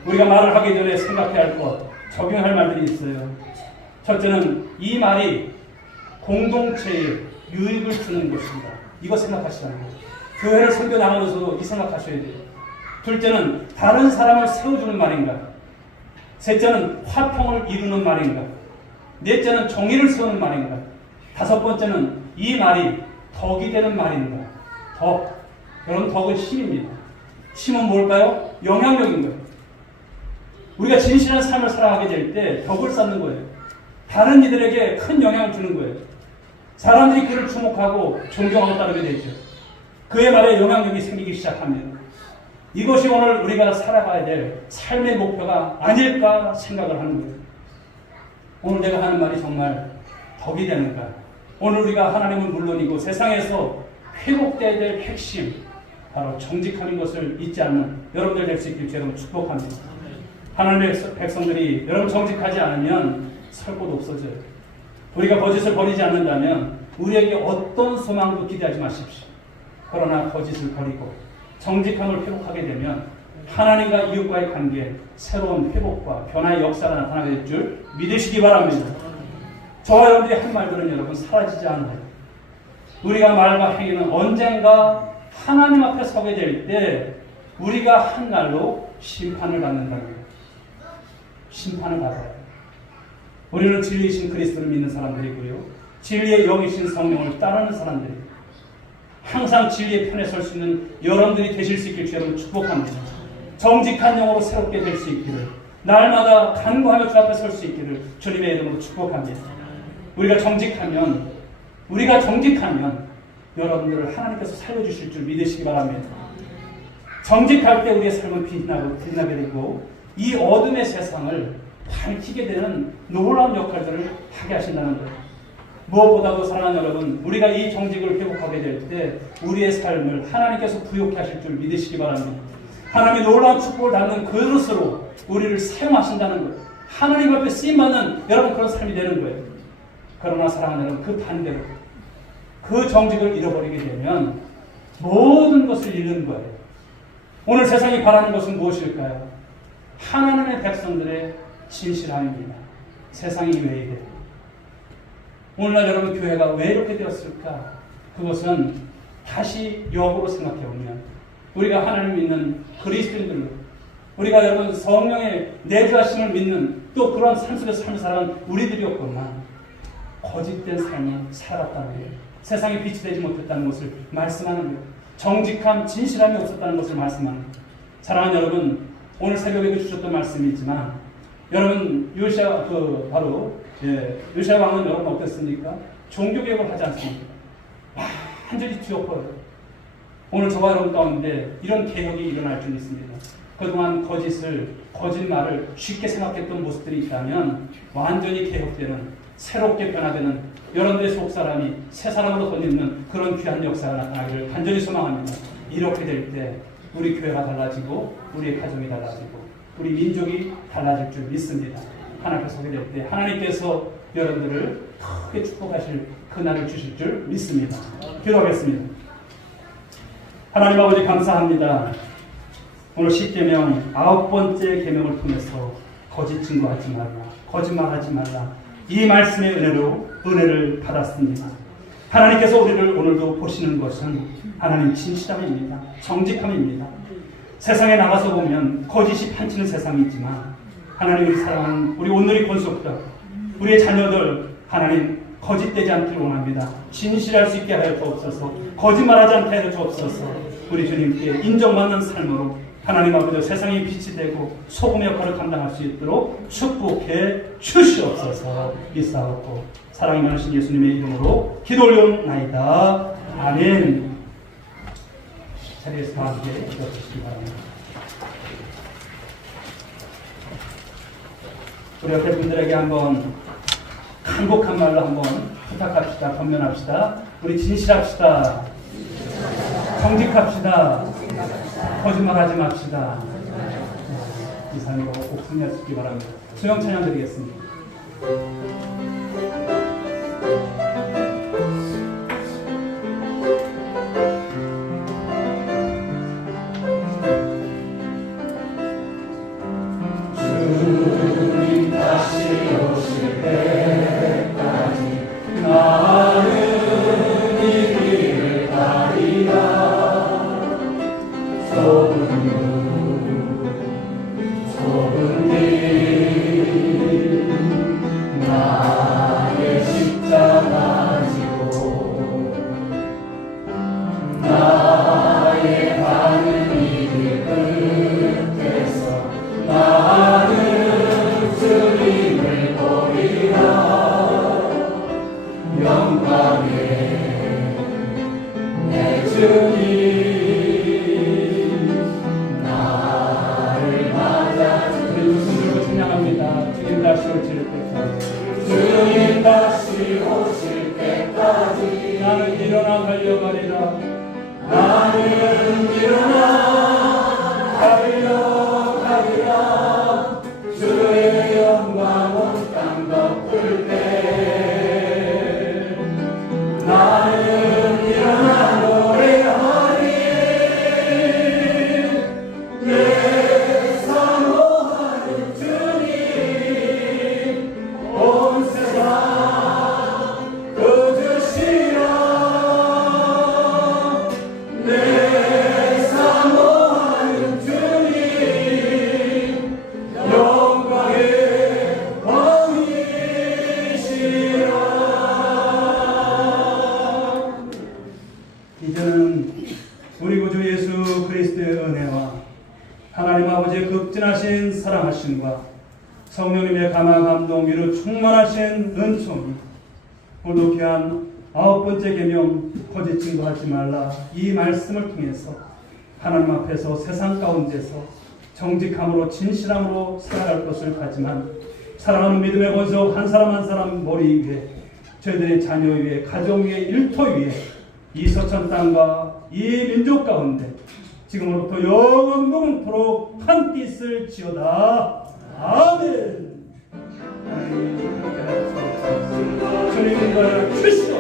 우리가 말을 하기 전에 생각해야 할 것, 적용할 말들이 있어요. 첫째는 이 말이 공동체에 유익을 주는 것입니다. 이거 생각하시라는 거예요. 교회를 섬겨 나가면서도 이 생각하셔야 돼요. 둘째는 다른 사람을 세워주는 말인가? 셋째는 화평을 이루는 말인가? 넷째는 정의를 세우는 말인가? 다섯 번째는 이 말이 덕이 되는 말인가? 덕. 여러분, 덕은 힘입니다. 힘은 뭘까요? 영향력인 거예요. 우리가 진실한 삶을 살아가게 될 때 덕을 쌓는 거예요. 다른 이들에게 큰 영향을 주는 거예요. 사람들이 그를 주목하고 존경하고 따르게 되죠. 그의 말에 영향력이 생기기 시작합니다. 이것이 오늘 우리가 살아가야 될 삶의 목표가 아닐까 생각을 하는 거예요. 오늘 내가 하는 말이 정말 덕이 되는가? 오늘 우리가 하나님은 물론이고 세상에서 회복되어야 될 핵심, 바로 정직한 것을 잊지 않는 여러분들 될 수 있길 제가 축복합니다. 하나님의 백성들이 여러분 정직하지 않으면 설 곳 없어져요. 우리가 거짓을 버리지 않는다면 우리에게 어떤 소망도 기대하지 마십시오. 그러나 거짓을 버리고 정직함을 회복하게 되면 하나님과 이웃과의 관계에 새로운 회복과 변화의 역사가 나타나게 될 줄 믿으시기 바랍니다. 저와 여러분들이 한 말들은 여러분 사라지지 않아요. 우리가 말과 행위는 언젠가 하나님 앞에 서게 될 때 우리가 한 날로 심판을 받는다는 거예요. 심판을 받아요. 우리는 진리이신 그리스도를 믿는 사람들이고요. 진리의 영이신 성령을 따르는 사람들이에요. 항상 진리의 편에 설 수 있는 여러분들이 되실 수 있길 주님을 축복합니다. 정직한 영으로 새롭게 될 수 있기를, 날마다 간구하며 주 앞에 설 수 있기를 주님의 이름으로 축복합니다. 우리가 정직하면 여러분들을 하나님께서 살려주실 줄 믿으시기 바랍니다. 정직할 때 우리의 삶은 빛나게 되고 이 어둠의 세상을 밝히게 되는 놀라운 역할들을 하게 하신다는 거예요. 무엇보다도 사랑하는 여러분, 우리가 이 정직을 회복하게 될 때 우리의 삶을 하나님께서 부욕해 하실 줄 믿으시기 바랍니다. 하나님의 놀라운 축복을 담는 그릇으로 우리를 사용하신다는 거예요. 하나님 앞에 쓰임받는 여러분 그런 삶이 되는 거예요. 그러나 사랑하는 여러분, 그 반대로 그 정직을 잃어버리게 되면 모든 것을 잃는 거예요. 오늘 세상이 바라는 것은 무엇일까요? 하나님의 백성들의 진실함입니다. 세상이 왜 이래? 오늘날 여러분 교회가 왜 이렇게 되었을까? 그것은 다시 역으로 생각해 보면 우리가 하나님을 믿는 그리스도인들로, 우리가 여러분 성령의 내주하심을 믿는 또 그런 삶 속에서 삶을 살아가는 우리들이었구나. 거짓된 삶을 살았다는 거예요. 세상에 빛이 되지 못했다는 것을 말씀하는 거예요. 정직함, 진실함이 없었다는 것을 말씀하는 거예요. 사랑하는 여러분, 오늘 새벽에 주셨던 말씀이지만 여러분 요시야 요시야 왕은 여러분 어땠습니까? 종교개혁을 하지 않습니까? 완전히 뒤엎어요. 오늘 저와 여러분 가운데 이런 개혁이 일어날 줄 믿습니다. 그동안 거짓말을 쉽게 생각했던 모습들이 있다면 완전히 개혁되는, 새롭게 변화되는 여러분들의 속사람이 새 사람으로 덧입는 그런 귀한 역사가 나타나기를 간절히 소망합니다. 이렇게 될 때 우리 교회가 달라지고 우리의 가정이 달라지고 우리 민족이 달라질 줄 믿습니다. 하나님께 서게 될 때 하나님께서 여러분들을 크게 축복하실 그날을 주실 줄 믿습니다. 기도하겠습니다. 하나님 아버지 감사합니다. 오늘 10계명 9번째 계명을 통해서 거짓 증거하지 말라, 거짓말하지 말라, 이 말씀의 은혜를 받았습니다. 하나님께서 우리를 오늘도 보시는 것은 하나님 진실함입니다. 정직함입니다. 세상에 나가서 보면 거짓이 판치는 세상이지만 하나님 우리 사랑하는 우리 온누리 권속들, 우리의 자녀들 하나님 거짓되지 않기를 원합니다. 진실할 수 있게 하여 주옵소서. 거짓말하지 않게 하여 주옵소서. 우리 주님께 인정받는 삶으로 하나님 아버지 세상의 빛이 되고 소금의 역할을 감당할 수 있도록 축복해 주시옵소서. 믿사옵고 사랑이 많으신 예수님의 이름으로 기도 올려옵나이다. 아멘. 자리에서 다 함께 기도하시기 바랍니다. 우리 옆에 분들에게 한번 한곡한 말로 한번 부탁합시다. 건면합시다. 우리 진실합시다. 정직합시다. 거짓말하지 맙시다. 이상으로 꼭 승리하시기 바랍니다. 수영 찬양 드리겠습니다. 주님 다시 오실 때까지 나는 이 길을 가리라. 좁은 길 나의 십자가 지고 나의 가는 이 길 끝에서 나는 주님을 보리라. 영광의 내 주님 다시 오실 때까지 주님 다시 오실 때까지 나는 일어나 달려가리라. 나는 일어나 달려가리라. 주의 영광 온 땅 덮을 때 나는 일어나 노래하리. 내 사모하는 주님 온 세상 거두시라. 내 사모하는 주님 영광의 왕이시라. 이제는 우리 구주 예수 그리스도의 은혜와 하나님 아버지의 극진하신 사랑하심과 성령님의 감화 감동 위로 충만하신 은총이 오늘도 귀한 9번째 계명 거짓 증거하지 말라 이 말씀을 통해서 하나님 앞에서 세상 가운데서 정직함으로 진실함으로 살아갈 것을 가지만 사랑하는 믿음의 권속 한 사람 한 사람 머리 위에 저희들의 자녀 위에 가정 위에 일터 위에 이 서천 땅과 이 민족 가운데 지금으로부터 영원토록 함께 있을 지어다. 아멘. 주님과 주시옵소서. 주님과 주시옵소서.